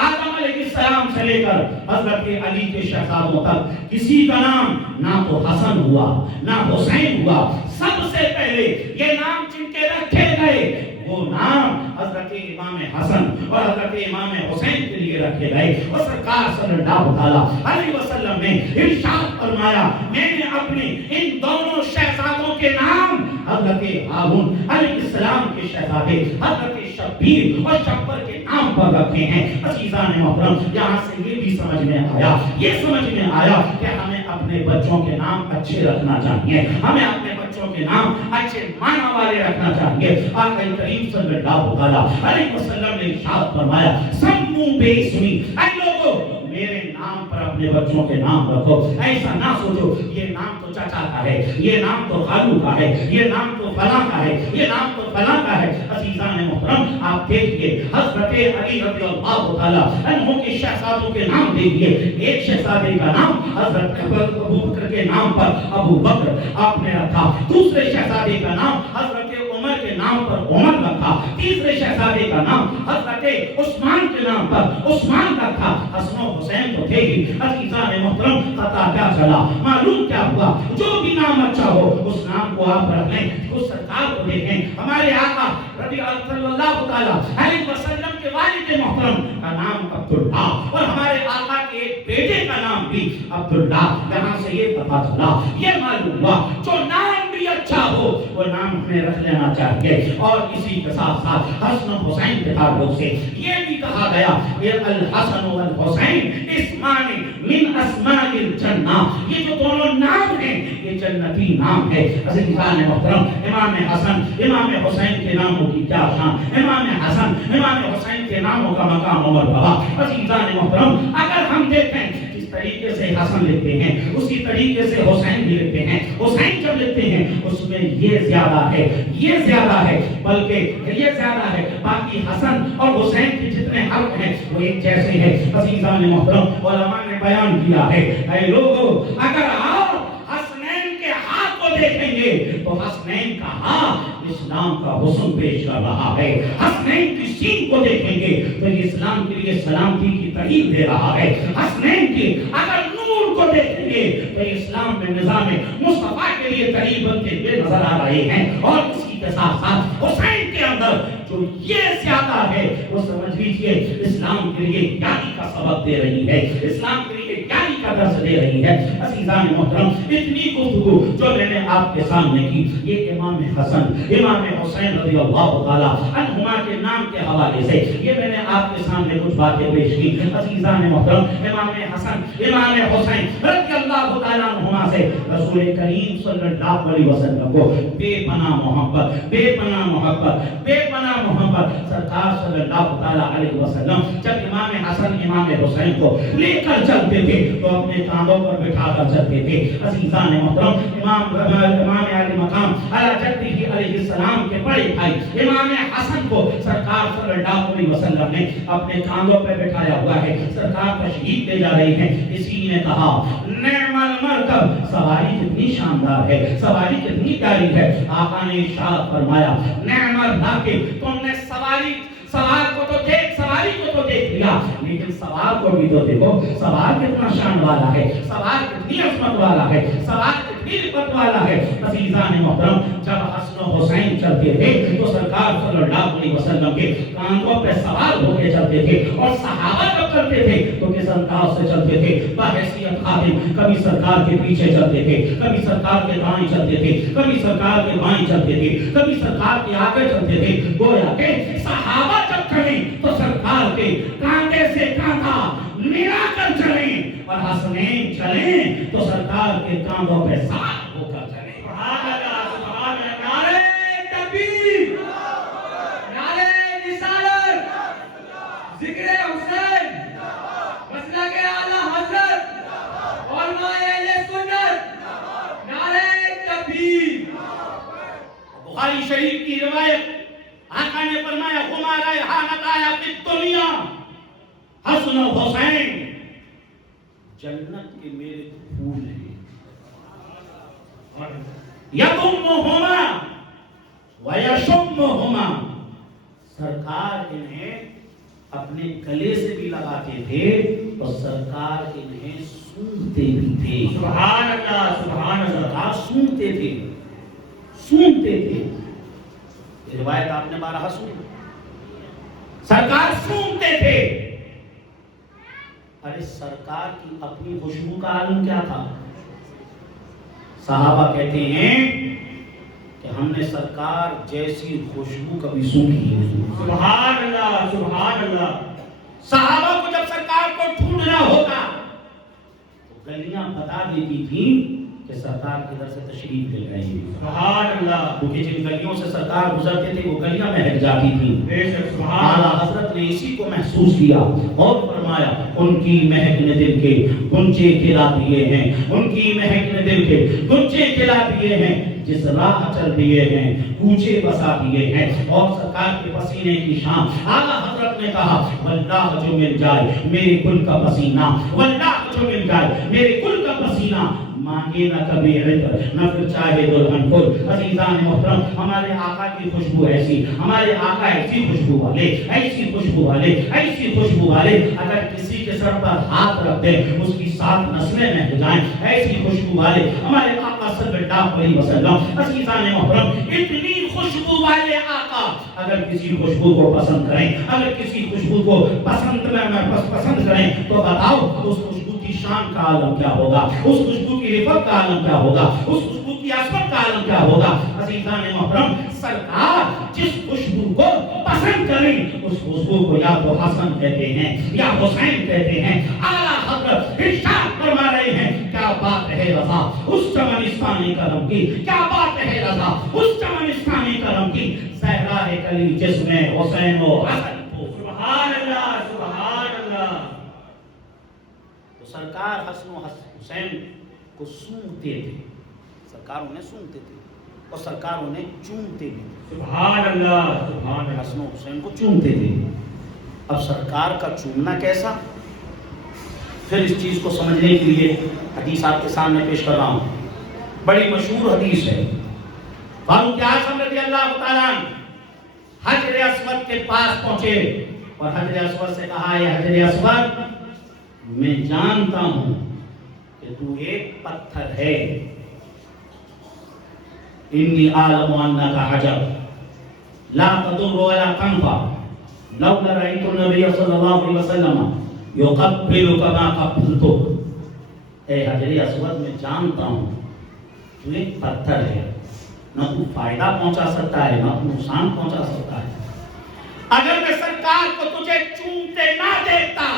آدم علیہ السلام سے لے کر حضرت علی کے شہزادوں تک کسی کا نام نہ تو حسن ہوا نہ حسین ہوا. سب سے پہلے یہ نام جن کے رکھے گئے وہ نام حضرت امام حسن اور حضرت امام حسین کے لیے رکھے گئے. اور سرکار صلی اللہ علیہ وسلم نے ارشاد فرمایا, میں نے اپنے ان دونوں شہزادوں کے نام حضرت ہارون علیہ السلام کے شہزادے حضرت شبیر اور شبر کے نام پر رکھے ہیں. عزیزان محترم, یہاں سے یہ بھی سمجھ میں آیا, یہ سمجھ میں آیا کہ ہمیں اپنے بچوں کے نام اچھے رکھنا چاہیے, ہمیں اپنے بچوں کے کے نام اچھے معنی والے رکھنا چاہیے۔ آقا کریم صلی اللہ علیہ وسلم نے ارشاد فرمایا سمو بے اسمی، اے لوگو میرے نام پر اپنے بچوں کے نام رکھو۔ ایسا نہ سوچو یہ نام تو چچا کا ہے، یہ نام تو خالو کا ہے، یہ نام تو فلاں کا ہے، یہ نام تو فلاں کا ہے۔ عزیزان محترم آپ دیکھیے حضرت علی رضی اللہ تعالیٰ عنہ کے شہزادوں کے نام دیکھیے۔ ایک شہزادے کا نام حضرت ابو بکر کے نام پر ابو بکر آپ نے رکھا، دوسرے شہزادے کا نام حضرت عمر کے نام پر عمر رکھا، تیسرے شہزادے کا نام حضرت عثمان کے نام پر عثمان رکھا۔ حسن و حسین تو تھے ہی۔ عزیزان محترم پتہ کیا چلا، معلوم کیا ہوا، جو بھی نام اچھا ہو اس نام کو آپ رکھ لیں۔ اس سرکار کو دیکھیں، ہمارے آقا رضی اللہ تعالیٰ علیہ وسلم کے والد محترم کا نام عبداللہ، اور ہمارے آقا کے ایک بیٹے کا نام بھی عبداللہ۔ یہاں سے یہ پتہ چلا، یہ معلوم ہوا جو نام بھی اچھا ہو وہ نام ہمیں رکھ لینا چاہیے۔ اور اسی کے ساتھ ساتھ حسن و حسین کے تعلق سے یہ بھی کہا گیا یہ الحسن والحسین اسمان من اسماء الجنہ، یہ جو دونوں نام ہیں یہ جنتی نام ہے۔ عزیزان محترم امام حسن امام حسین کے ناموں کی کیا شان، امام حسن امام حسین کے ناموں کا مقام و مرتبہ۔ عزیزان محترم اگر ہم دیکھیں جس طریقے سے حسن لکھتے ہیں اسی طریقے سے حسین بھی لکھتے ہیں، حسین جب لکھتے ہیں اس میں یہ زیادہ ہے، یہ زیادہ ہے، بلکہ یہ زیادہ ہے، باقی حسن اور حسین کے جتنے حرف ہیں وہ ایک جیسے ہیں۔ عزیزان محترم علماء نے بیان کیا ہے اے لوگو اگر آپ حسنین کے ہاتھ کو دیکھیں گے تو حسنین کا ہاتھ اسلام کا حسن پیش کر رہا ہے، حسنین کی سین کو دیکھیں گے تو یہ اسلام کے لیے سلامتی کی تعلیم دے رہا ہے، حسنین کی اگر نور کو دیکھیں گے تو اسلام میں نظام مصطفیٰ کے لیے تعلیم بنتے ہوئے نظر آ رہے ہیں۔ اور اسی کے ساتھ ساتھ حسین کے اندر جو یہ زیادہ ہے وہ سمجھ لیجیے اسلام کے لیے یاری کا سبب دے رہی ہے، اسلام کے لیے یاری کا درس دے رہی ہے۔ عزیزان محترم اتنی گفتگو جو میں نے آپ کے سامنے کی یہ امام حسن امام حسین رضی اللہ تعالیٰ عنہما کے نام کے حوالے سے یہ میں نے آپ کے سامنے کچھ باتیں پیش کی۔ عزیزان محترم امام حسن امام حسین رضی اللہ تعالیٰ عنہما سے رسول کریم صلی اللہ علیہ وسلم کو بے پناہ محبت، بے پناہ محبت، بے پناہ محبت۔ سرکار صلی اللہ تعالیٰ علیہ وسلم جب امام حسن امام حسین کو لے کر چلتے تھے تو اپنے کاندھوں پر بٹھا کر چلتے تھے۔ عزیزان محترم امام علی مقام علی جدہ علیہ السلام کے بڑے بھائی امام حسن کو سرکار صلی اللہ علیہ وسلم نے اپنے کاندھوں پر بٹھایا ہوا ہے، سرکار تشریف لے جا رہی ہیں۔ اسی نے کہا نعم المرکب، سواری کتنی شاندار ہے، سواری کتنی پیاری ہے۔ آقا نے ارشاد فرمایا نعم الراکب، تم نے سوار کو تو دیکھ، سواری کو تو دیکھ لیا لیکن سوار کو بھی تو دیکھو، سوار کتنا شان والا ہے، سوار کتنی عظمت والا ہے، سوار کتنی رفت والا ہے۔ عزیزان محترم جب حسن و حسین چلتے تھے تو سرکار صلی اللہ علیہ وسلم کے کاندھوں پہ سوار ہو کے چلتے تھے، اور صحابہ جب چلتے تھے تو کس انداز سے چلتے تھے، بحیثیت خادم، کبھی سرکار کے پیچھے چلتے تھے، کبھی سرکار کے دائیں چلتے تھے، کبھی سرکار کے بائیں چلتے تھے، کبھی سرکار کے آگے چلتے تھے۔ گویا کہ صحابہ جب چلیں تو سرکار کے کاندھے سے کاندھا ملا کر چلیں، اور حسنین چلیں تو سرکار کے کاندھوں پہ ساتھ ہو کر چلیں۔ سبحان اللہ، سبحان اللہ، نعرہ تکبیر، نعرہ رسالت، ذکر حسین، مسلک اعلیٰ حضرت، علماء اہل سنت، نعرہ تکبیر۔ بخاری شریف کی روایت آقا نے فرمایا ہمارا ریحانت آیا فی الدنیا حسن و حسین، جنت کے میرے پھول ہیں، یضمہما ویشمہما، سرکار انہیں اپنے گلے سے بھی لگاتے تھے اور سرکار انہیں سونتے بھی تھے۔ سبحان اللہ، سبحان اللہ، سرکار سونتے تھے، سونتے تھے۔ یہ روایت آپ نے بارہا سنی، سرکار سونتے تھے۔ ارے سرکار کی اپنی خوشبو کا عالم کیا تھا؟ صحابہ کہتے ہیں کہ ہم نے سرکار جیسی خوشبو کبھی سونگھی نہیں۔ سبحان اللہ، سبحان اللہ۔ صحابہ کو جب سرکار کو ڈھونڈنا ہوتا تو گلیاں بتا دیتی تھی کہ سرکار کدھر سے تشریف لے گئے. سبحان اللہ. کیونکہ جن گلیوں سے سرکار گزرتے تھے وہ گلیاں مہک جاتی تھیں. بے شک. سبحان اعلیٰ حضرت نے اسی کو محسوس کیا اور فرمایا ان کی مہک نے دل کے گنجے کھلا دیے ہیں, ان کی مہک نے دل کے گنجے کھلا دیے ہیں, جس راہ چل دیے ہیں کوچے بسا دیے ہیں. اور سرکار کے پسینے کی شان اعلیٰ حضرت نے کہا واللہ جو مل جائے میرے کل کا پسینہ, واللہ جو مل جائے میرے کل کا پسینہ, مانگے نہ کبھی عطر نہ پھر چاہے دلہن پھول. عزیزان محترم, ہمارے آقا کی خوشبو ایسی, ہمارے آقا ایسی خوشبو والے, ایسی خوشبو والے, ایسی خوشبو والے, اگر کسی کے سر پر ہاتھ رکھ دیں اس کی 7 نسلیں مہک جائیں, ایسی خوشبو والے ہمارے آقا صلی اللہ علیہ وسلم. عزیزان محترم, اتنی خوشبو والے آقا اگر کسی خوشبو کو پسند کریں, اگر کسی خوشبو کو پسند کریں تو بتاؤ اس خوشبو کی شان کا عالم کیا ہوگا, اس خوشبو کی رفت کا عالم کیا ہوگا, اس خوشبو کی عظمت کا عالم کیا ہوگا. عزیزان محترم, سرکار جس خوشبو کو پسند کریں اس خوشبو کو یا تو حسن کہتے ہیں یا حسین کہتے ہیں. اعلیٰ حضرت ارشاد فرما رہے ہیں کیا بات ہے رضا اس چمنستانی کرم کی, کیا بات ہے رضا اس چمنستانی کرم کی, صحرا ہے کلی جس میں حسین و حسن. سبحان اللہ. سبحان اللہ. تو سرکار حسن و حسین کو سونگتے تھے, سرکار انہیں سونگتے تھے اور سرکار انہیں چومتے بھی تھے. سبحان اللہ. سبحان اللہ. حسن و حسین کو چومتے تھے. اب سرکار کا چومنا کیسا, پھر اس چیز کو سمجھنے کے لیے حدیث آپ کے سامنے پیش کر رہا ہوں. بڑی مشہور حدیث ہے. فاروق اعظم رضی اللہ تعالیٰ عنہ حجر اسود کے پاس پہنچے اور حجر اسود سے کہا ہے حجر اسود میں جانتا ہوں کہ تو ایک پتھر ہے, انی عالم انک حجر لا تضر ولا تنفع لو رأيت النبي صلی اللہ علیہ وسلم يقبلك ما قبلتك. اے حجر اسود میں جانتا ہوں تو ایک پتھر ہے, نہ تو فائدہ پہنچا سکتا ہے نہ تو نقصان پہنچا سکتا ہے. اگر میں سرکار کو تجھے چومتے نہ دیتا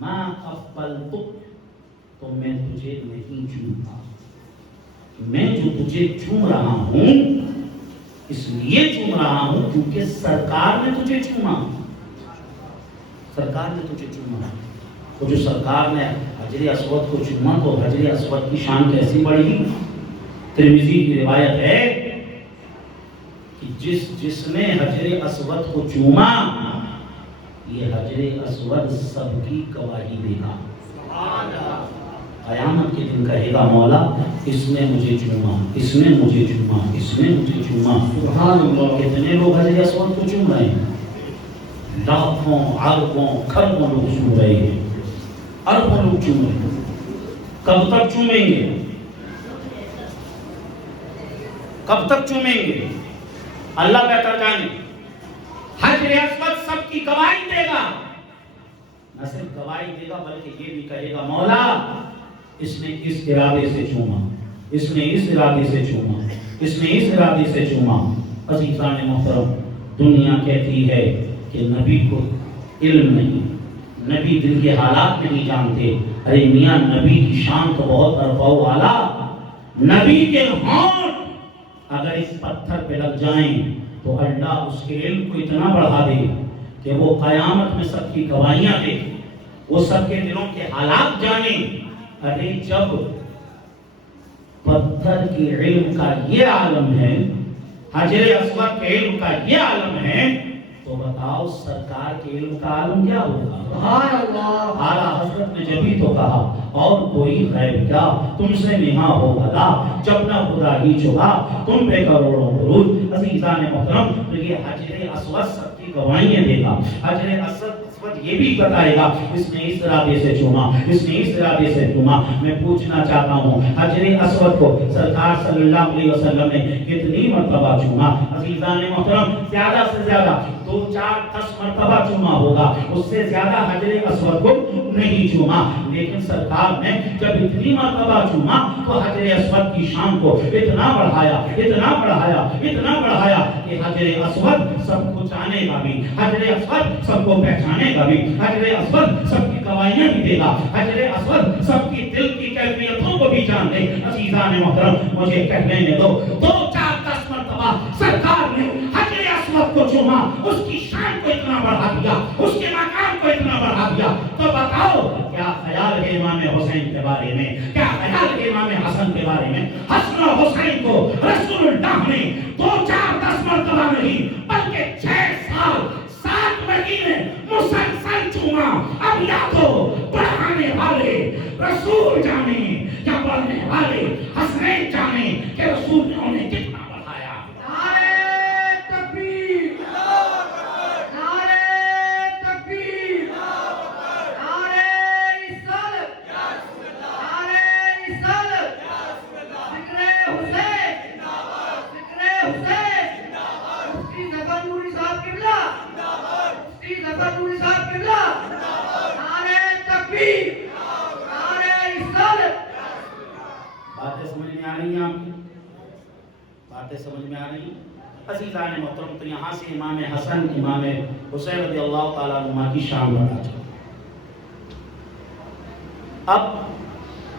ما قبلتک تو میں تجھے نہیں چومتا. میں جو تجھے چوم رہا ہوں اس لیے چوم رہا ہوں کیونکہ سرکار نے تجھے چوما, سرکار نے تجھے چوما. تو جو سرکار نے حجر اسود کو چوما تو حجر اسود کی شان کیسی بڑھی. ترمذی کی روایت ہے کہ جس نے حجر اسود کو چوما یہ حجر اسود سب کی گواہی دے گا. قیامت کے دن کہے گا مولا اس نے مجھے چوما, اس نے مجھے چوما, اس نے مجھے چوما. سبحان اللہ. کتنے لوگ حجر اسود کو چوم رہے ہیں, لاکھوں اربوں کھربوں لوگ چوم رہے ہیں, اربوں لوگ چوم رہے ہیں. کب تک چومیں گے, کب تک چومیں گے, اللہ بہتر جانے. حجر اسود سب کی گواہی دے گا, نہ صرف گواہی دے گا بلکہ یہ بھی کہے گا مولا اس نے اس ارادے سے چوما, اس نے اس ارادے سے چوما, اس نے اس ارادے سے چوما. عزیزان محترم, دنیا کہتی ہے کہ نبی کو علم نہیں, نبی دل کے حالات نہیں جانتے. ارے میاں نبی کی شان تو بہت ارفع و اعلیٰ. نبی کے ہونٹ اگر اس پتھر پہ لگ جائیں تو اللہ اس کے علم کو اتنا بڑھا دے کہ وہ قیامت میں سب کی گواہیاں دے, وہ سب کے دلوں کے حالات جانے. ارے جب پتھر کے علم کا یہ عالم ہے, حجر اسود کے علم کا یہ عالم ہے, تو بتاؤ سرکار کے علم کا عالم کیا ہوگا. سبحان اللہ. اعلیٰ حضرت نے جبھی تو کہا اور کوئی غیب کیا تم سے نہا ہو بھلا, جب نہ خدا ہی چکا تم پہ کروڑوں درود. عزیزان محترم, تو یہ حجر اسود سب کی گواہیاں دے گا. حجر اسود یہ بھی بتائے گا اس نے اس ارادے سے چوما, اس نے اس ارادے سے چوما. میں پوچھنا چاہتا ہوں حجر اسود کو سرکار صلی اللہ علیہ وسلم نے کتنی مرتبہ چوما. عزیزان محترم, زیادہ سے زیادہ 2, 4, 10 مرتبہ چوما ہوگا, اس سے زیادہ حجر اسود کو نہیں چوما. لیکن سرکار نے جب اتنی مرتبہ چوما تو حجر اسود کی شان کو اتنا بڑھایا, اتنا بڑھایا, اتنا بڑھایا کہ حجر اسود سب کو جانے گا بھی, حجر اسود سب کو پہچانے گا بھی, حجر اسود سب کی دوائیاں بھی دے گا. حجر اسود سب کی دل کی کیفیتوں کو بھی جان دے. عزیزان محترم مجھے کہنے دو 2-4-10 مرتبہ سرکار نے حجر اسود کو چوما, اس کی شان کو اتنا بڑھا دیا, اس کے مقام کو اتنا بڑھا دیا. تو بتاؤ کیا خیال ہے امام حسین کے بارے میں, کیا خیال ہے امام حسن کے بارے میں؟ حسن و حسین کو رسول اللہ نے 2-4-10 مرتبہ نہیں بلکہ 6 سال 7 مہینے مسلسل چوما. اب یا تو بڑھانے والے رسول جانے یا بڑھنے والے حسنین جانے کہ رسول نے انہیں کتنا بڑھایا. نعرہ تکبیر، نعرہ تکبیر، نعرہ رسالت، نعرہ رسالت، ذکر حسین، ذکر حسین، مفتی ظفر نوری صاحب قبلہ، مفتی ظفر نوری صاحب قبلہ، نعرہ تکبیر، نعرہ رسالت. باتیں سمجھ میں آ رہی ہیں آپ کی؟ باتیں سمجھ میں آ رہی ہیں؟ عزیزان محترم, تو یہاں سے امام حسن امام حسین رضی اللہ تعالیٰ عنہ کی شان بتا چلا. اب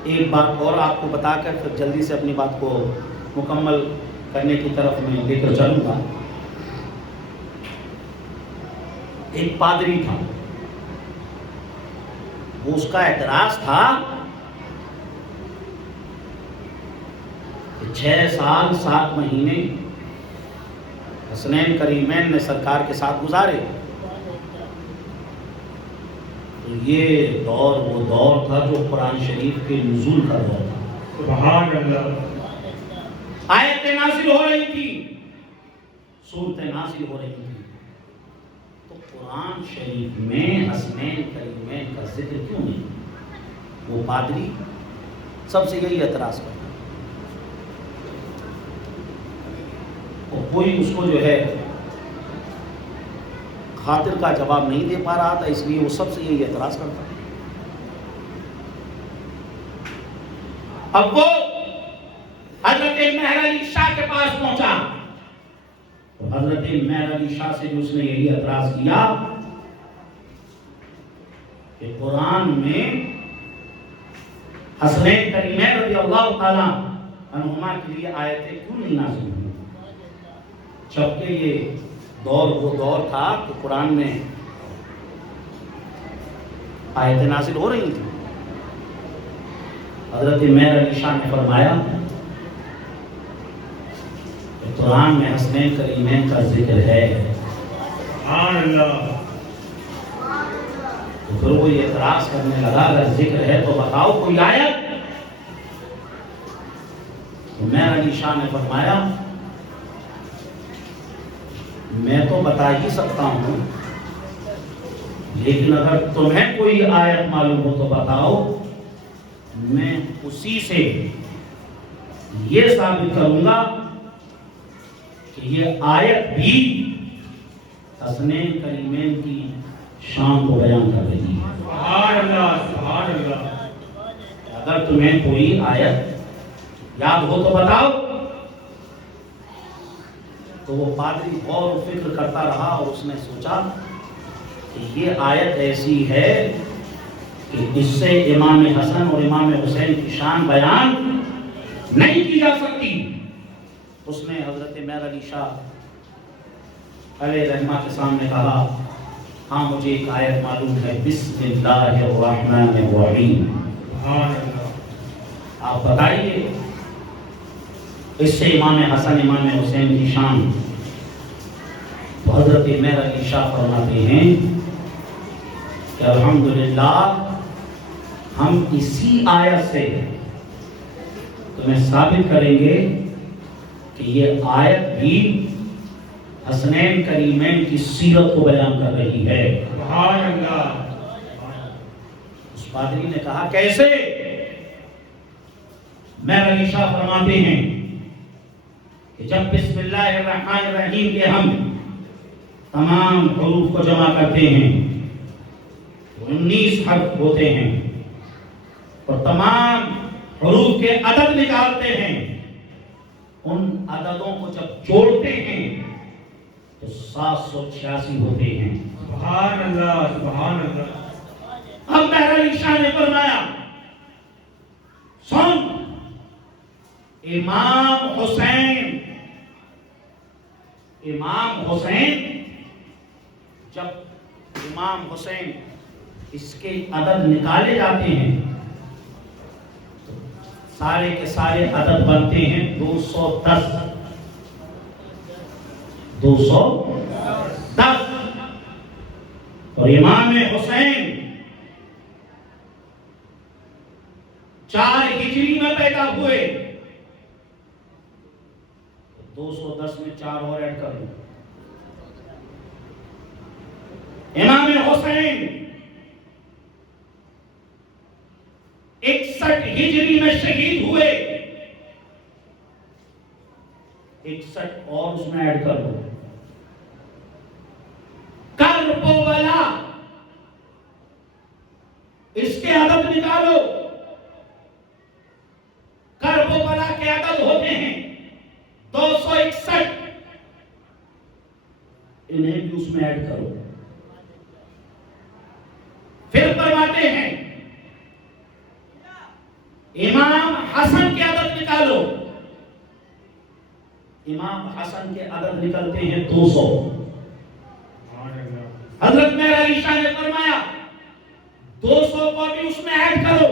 ایک بات اور آپ کو بتا کر پھر جلدی سے اپنی بات کو مکمل کرنے کی طرف میں لے کر چلوں گا. ایک پادری تھا, وہ اس کا اعتراض تھا 6 سال 7 مہینے حسنین کریمین نے سرکار کے ساتھ گزارے. تو یہ دور وہ دور تھا جو قرآن شریف کے نزول کا دور تھا. سبحان اللہ. آیتیں نازل ہو رہی تھی, سورتیں نازل ہو رہی تھی. تو قرآن شریف میں حسنین کریمین کا ذکر کیوں نہیں؟ وہ پادری سب سے یہی اعتراض کرتا. کوئی اس کو جو ہے خاطر کا جواب نہیں دے پا رہا تھا, اس لیے وہ سب سے یہی اعتراض کرتا. اب وہ حضرت مہر علی شاہ کے پاس پہنچا, تو حضرت مہر علی شاہ سے اس نے یہی اعتراض کیا کہ قرآن میں حسنین کریمین رضی اللہ تعالیٰ عنہما کے لیے آیتیں کیوں نہیں نازل ہوئی, جبکہ یہ دور وہ دور تھا کہ قرآن میں آیتیں نازل ہو رہی تھیں. حضرت مہر علی شاہ نے فرمایا کہ قرآن میں حسنین کریمین کا ذکر ہے. سبحان اللہ. تو پھر وہ اعتراض کرنے لگا اگر ذکر ہے تو بتاؤ کوئی آیت. تو مہر علی شاہ نے فرمایا میں تو بتا ہی سکتا ہوں, لیکن اگر تمہیں کوئی آیت معلوم ہو تو بتاؤ, میں اسی سے یہ ثابت کروں گا کہ یہ آیت بھی حسنین کریمین کی شان کو بیان کر رہی ہے. سبحان اللہ، سبحان اللہ. اگر تمہیں کوئی آیت یاد ہو تو بتاؤ. تو وہ پادری غور و فکر کرتا رہا اور اس نے سوچا کہ یہ آیت ایسی ہے کہ اس سے امام حسن اور امام حسین کی شان بیان نہیں کی جا سکتی. اس نے حضرت مہر علی شاہ علیہ رحمہ کے سامنے کہا ہاں مجھے ایک آیت معلوم ہے, بسم اللہ الرحمن الرحیم. سبحان اللہ. آپ بتائیے اس سے امام حسن امام حسین کی شان. تو حضرت مہر علی شاہ فرماتے ہیں کہ الحمدللہ ہم اسی آیت سے تمہیں ثابت کریں گے کہ یہ آیت بھی حسنین کریمین کی سیرت کو بیان کر رہی ہے. سبحان اللہ. اس پادری نے کہا کیسے؟ مہر علی شاہ فرماتے ہیں کہ جب بسم اللہ الرحمن الرحیم کے ہم تمام حروف کو جمع کرتے ہیں 19 حرف ہوتے ہیں اور تمام حروف کے عدد نکالتے ہیں, ان عددوں کو جب جوڑتے ہیں تو 786 ہوتے ہیں. سبحان اللہ، سبحان اللہ. اب مہر علیشہ نے فرمایا سن امام حسین جب امام حسین اس کے عدد نکالے جاتے ہیں تو سارے کے سارے عدد بنتے ہیں 210 اور امام حسین 4 ہجری میں پیدا ہوئے 210 میں 4 اور ایڈ کر لیں امام حسین 61 ہجری میں شہید ہوئے 61 اور اس میں ایڈ کر لو کربلا اس کے عدد نکالو کربلا کے عدد ہوتے ہیں 261 انہیں بھی اس میں ایڈ کرو پھر فرماتے ہیں امام حسن کے عدد نکالو امام حسن کے عدد نکلتے ہیں 200 حضرت میرا علیشہ نے فرمایا 200 کو بھی اس میں ایڈ کرو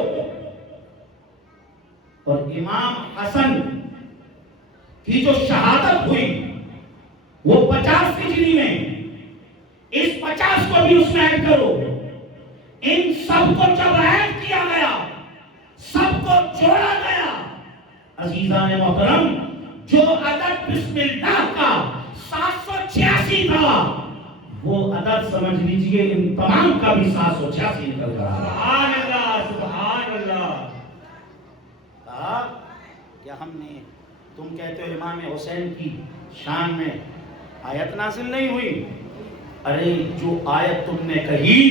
اور امام حسن کی جو شہادت ہوئی وہ 50 ہجری میں اس 50 کو بھی اس میں ایڈ کرو ان سب کو جب ایڈ کیا گیا سب کو جوڑا گیا عزیزان محترم جو عدد بسم اللہ کا 786 تھا وہ عدد سمجھ لیجئے ان تمام کا بھی 786 نکل رہا ہے سبحان اللہ سبحان اللہ کہا کیا ہم نے تم کہتے ہو امام حسین کی شان میں آیت نازل نہیں ہوئی ارے جو آیت تم نے کہی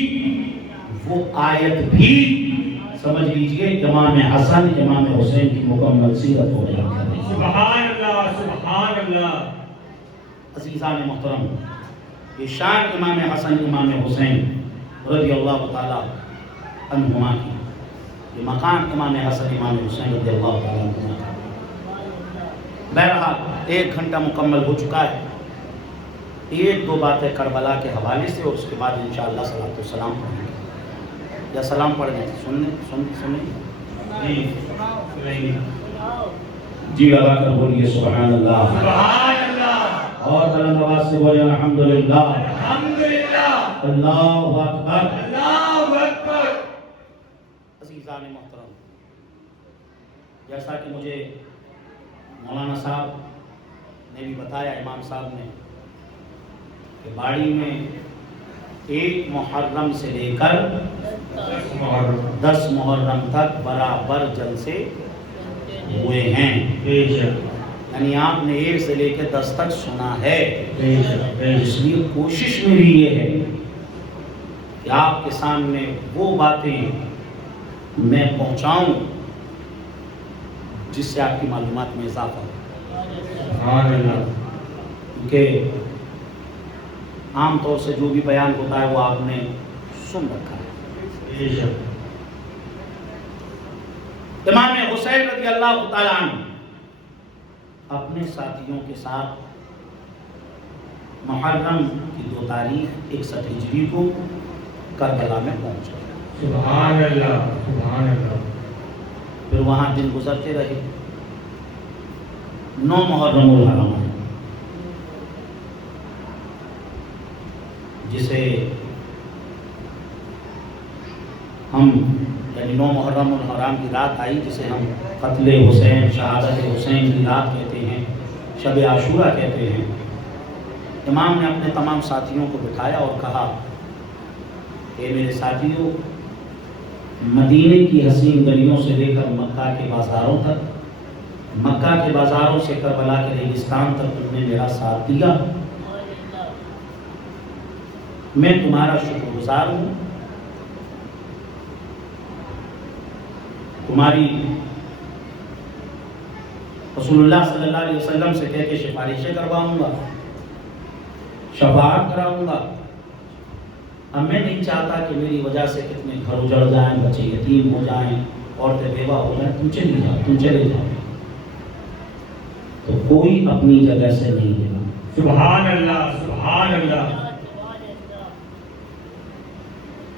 وہ آیت بھی سمجھ لیجئے امام حسن امام حسین کی مکمل سیرت ہو جاتی ہے سبحان اللہ سبحان اللہ عزیزان محترم یہ شان امام حسن امام حسین رضی اللہ تعالی عنہما کی یہ مقام امام حسن امام حسین رضی اللہ تعالی عنہما کا بہرحال 1 گھنٹہ مکمل ہو چکا ہے 1-2 باتیں کربلا کے حوالے سے اور اس کے بعد انشاءاللہ صلاۃ والسلام پڑھیں گے یا سلام پڑھیں سنیں جی لگا کر بولیے سبحان اللہ سبحان اللہ اور بلند آواز سے بولے الحمدللہ الحمدللہ اللہ اکبر اللہ اکبر عزیزان محترم جیسا کہ مجھے مولانا صاحب نے بھی بتایا امام صاحب نے کہ باڑی میں 1 محرم سے لے کر 10 محرم تک برابر جلسے ہوئے ہیں یعنی آپ نے 1 سے لے کے 10 تک سنا ہے اس لیے کوشش میری یہ ہے کہ آپ کے سامنے وہ باتیں میں پہنچاؤں جس سے آپ کی معلومات میں اضافہ ہو کیونکہ عام طور سے جو بھی بیان ہوتا ہے وہ آپ نے سن رکھا ہے امام حسین رضی اللہ تعالیٰ عنہ اپنے ساتھیوں کے ساتھ محرم کی 2 تاریخ 61 ہجری کو کربلا میں پہنچ گئے سبحان اللہ سبحان اللہ پھر وہاں دن گزرتے رہے 9 محرم الحرام جسے ہم یعنی 9 محرم الحرام کی رات آئی جسے ہم قتل حسین شہادت حسین کی رات کہتے ہیں شب عاشورہ کہتے ہیں امام نے اپنے تمام ساتھیوں کو بٹھایا اور کہا کہ میرے ساتھیوں مدینے کی حسین گلیوں سے لے کر مکہ کے بازاروں تک مکہ کے بازاروں سے کربلا کے ریگستان تک تم نے میرا ساتھ دیا میں تمہارا شکر گزار ہوں تمہاری رسول اللہ صلی اللہ علیہ وسلم سے کہہ کے سفارشیں کرواؤں گا شفاعت کراؤں گا اب میں نہیں چاہتا کہ میری وجہ سے کتنے گھر اجڑ جائیں، بچے یتیم ہو جائیں، عورتیں بیوہ ہو جائیں. تم چلے جاؤ. تو کوئی اپنی جگہ سے نہیں لینا. سبحان اللہ، سبحان اللہ.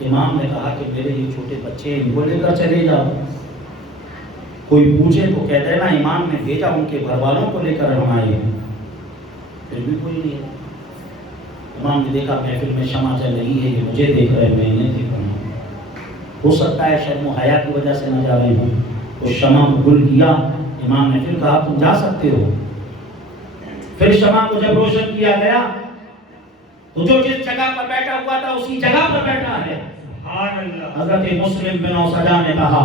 امام نے کہا کہ میرے یہ چھوٹے بچے ہیں، ان کو لے کر چلے جاؤ. کوئی پوچھے تو کہہ دینا امام نے بھیجا، ان کے گھر والوں کو لے کر ہم آئے ہیں. پھر بھی کوئی نہیں ہے. امام نے دیکھا محفل میں شمع چل رہی ہے، یہ مجھے دیکھ رہے ہیں، میں انہیں دیکھ رہا ہوں. ہو سکتا ہے شرم و حیا کی وجہ سے نہ جا رہے ہوں. تو شمع کو گل کیا. امام نے پھر کہا تم جا سکتے ہو. پھر شمع کو جب روشن کیا گیا تو جو جس جگہ پر بیٹھا ہوا تھا اسی جگہ پر بیٹھا ہے. سبحان اللہ. حضرت مسلم بن اوسجا نے کہا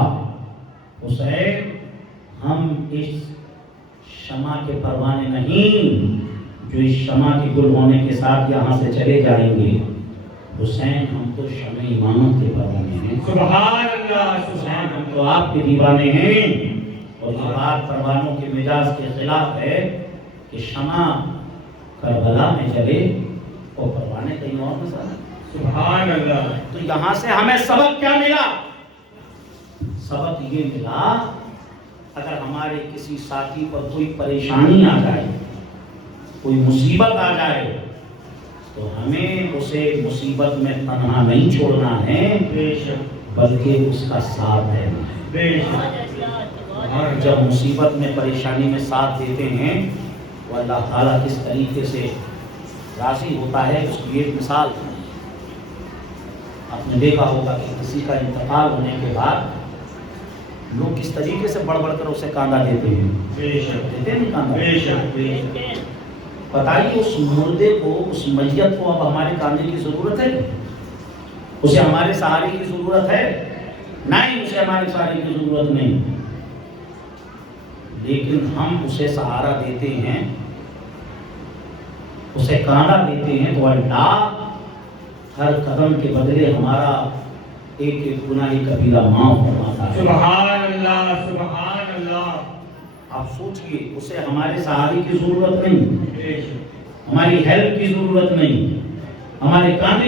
حسین ہم اس شمع کے پروانے نہیں جو اس شمع کے گل ہونے کے ساتھ یہاں سے چلے جائیں گے. حسین ہم تو شمع امامت کے پروانے ہیں. سبحان اللہ، حسین ہم تو آپ کے دیوانے ہیں. اور یہ بات پروانوں کے مزاج کے خلاف ہے کہ شمع کربلا میں جلے اور پروانے کہیں اور نظر آئے. سبحان اللہ. تو یہاں سے ہمیں سبق کیا ملا؟ سبق یہ ملا اگر ہمارے کسی ساتھی پر کوئی پریشانی آ جائے، کوئی مصیبت آ جائے تو ہمیں اسے مصیبت میں تنہا نہیں چھوڑنا ہے، بے شک، بلکہ اس کا ساتھ دینا ہے. بے شک. جب مصیبت میں پریشانی میں ساتھ دیتے ہیں تو اللہ تعالیٰ کس طریقے سے راضی ہوتا ہے اس کی ایک مثال. آپ نے دیکھا ہوگا کہ کسی کا انتقال ہونے کے بعد لوگ کس طریقے سے بڑھ بڑھ کر اسے کاندھا دیتے ہیں. بے شک، دیتے نہیں کاندھا. بے شک، بے شک. بتائیے اس مردے کو، اس میت کو اب ہمارے کاندھے کی ضرورت ہے؟ اسے ہمارے سہارے کی ضرورت ہے؟ نہیں، اسے ہمارے سہارے کی ضرورت نہیں. لیکن ہم اسے سہارا دیتے ہیں، اسے کاندھا دیتے ہیں تو اللہ ہر قدم کے بدلے ہمارا ایک ایک گناہ کبیرہ معاف فرماتا ہے. سبحان اللہ، سبحان اللہ. آپ سوچئے اسے ہمارے سہارے کی ضرورت نہیں، بے شک. ہماری ہیلپ کی ضرورت نہیں، ہمارے کاندھے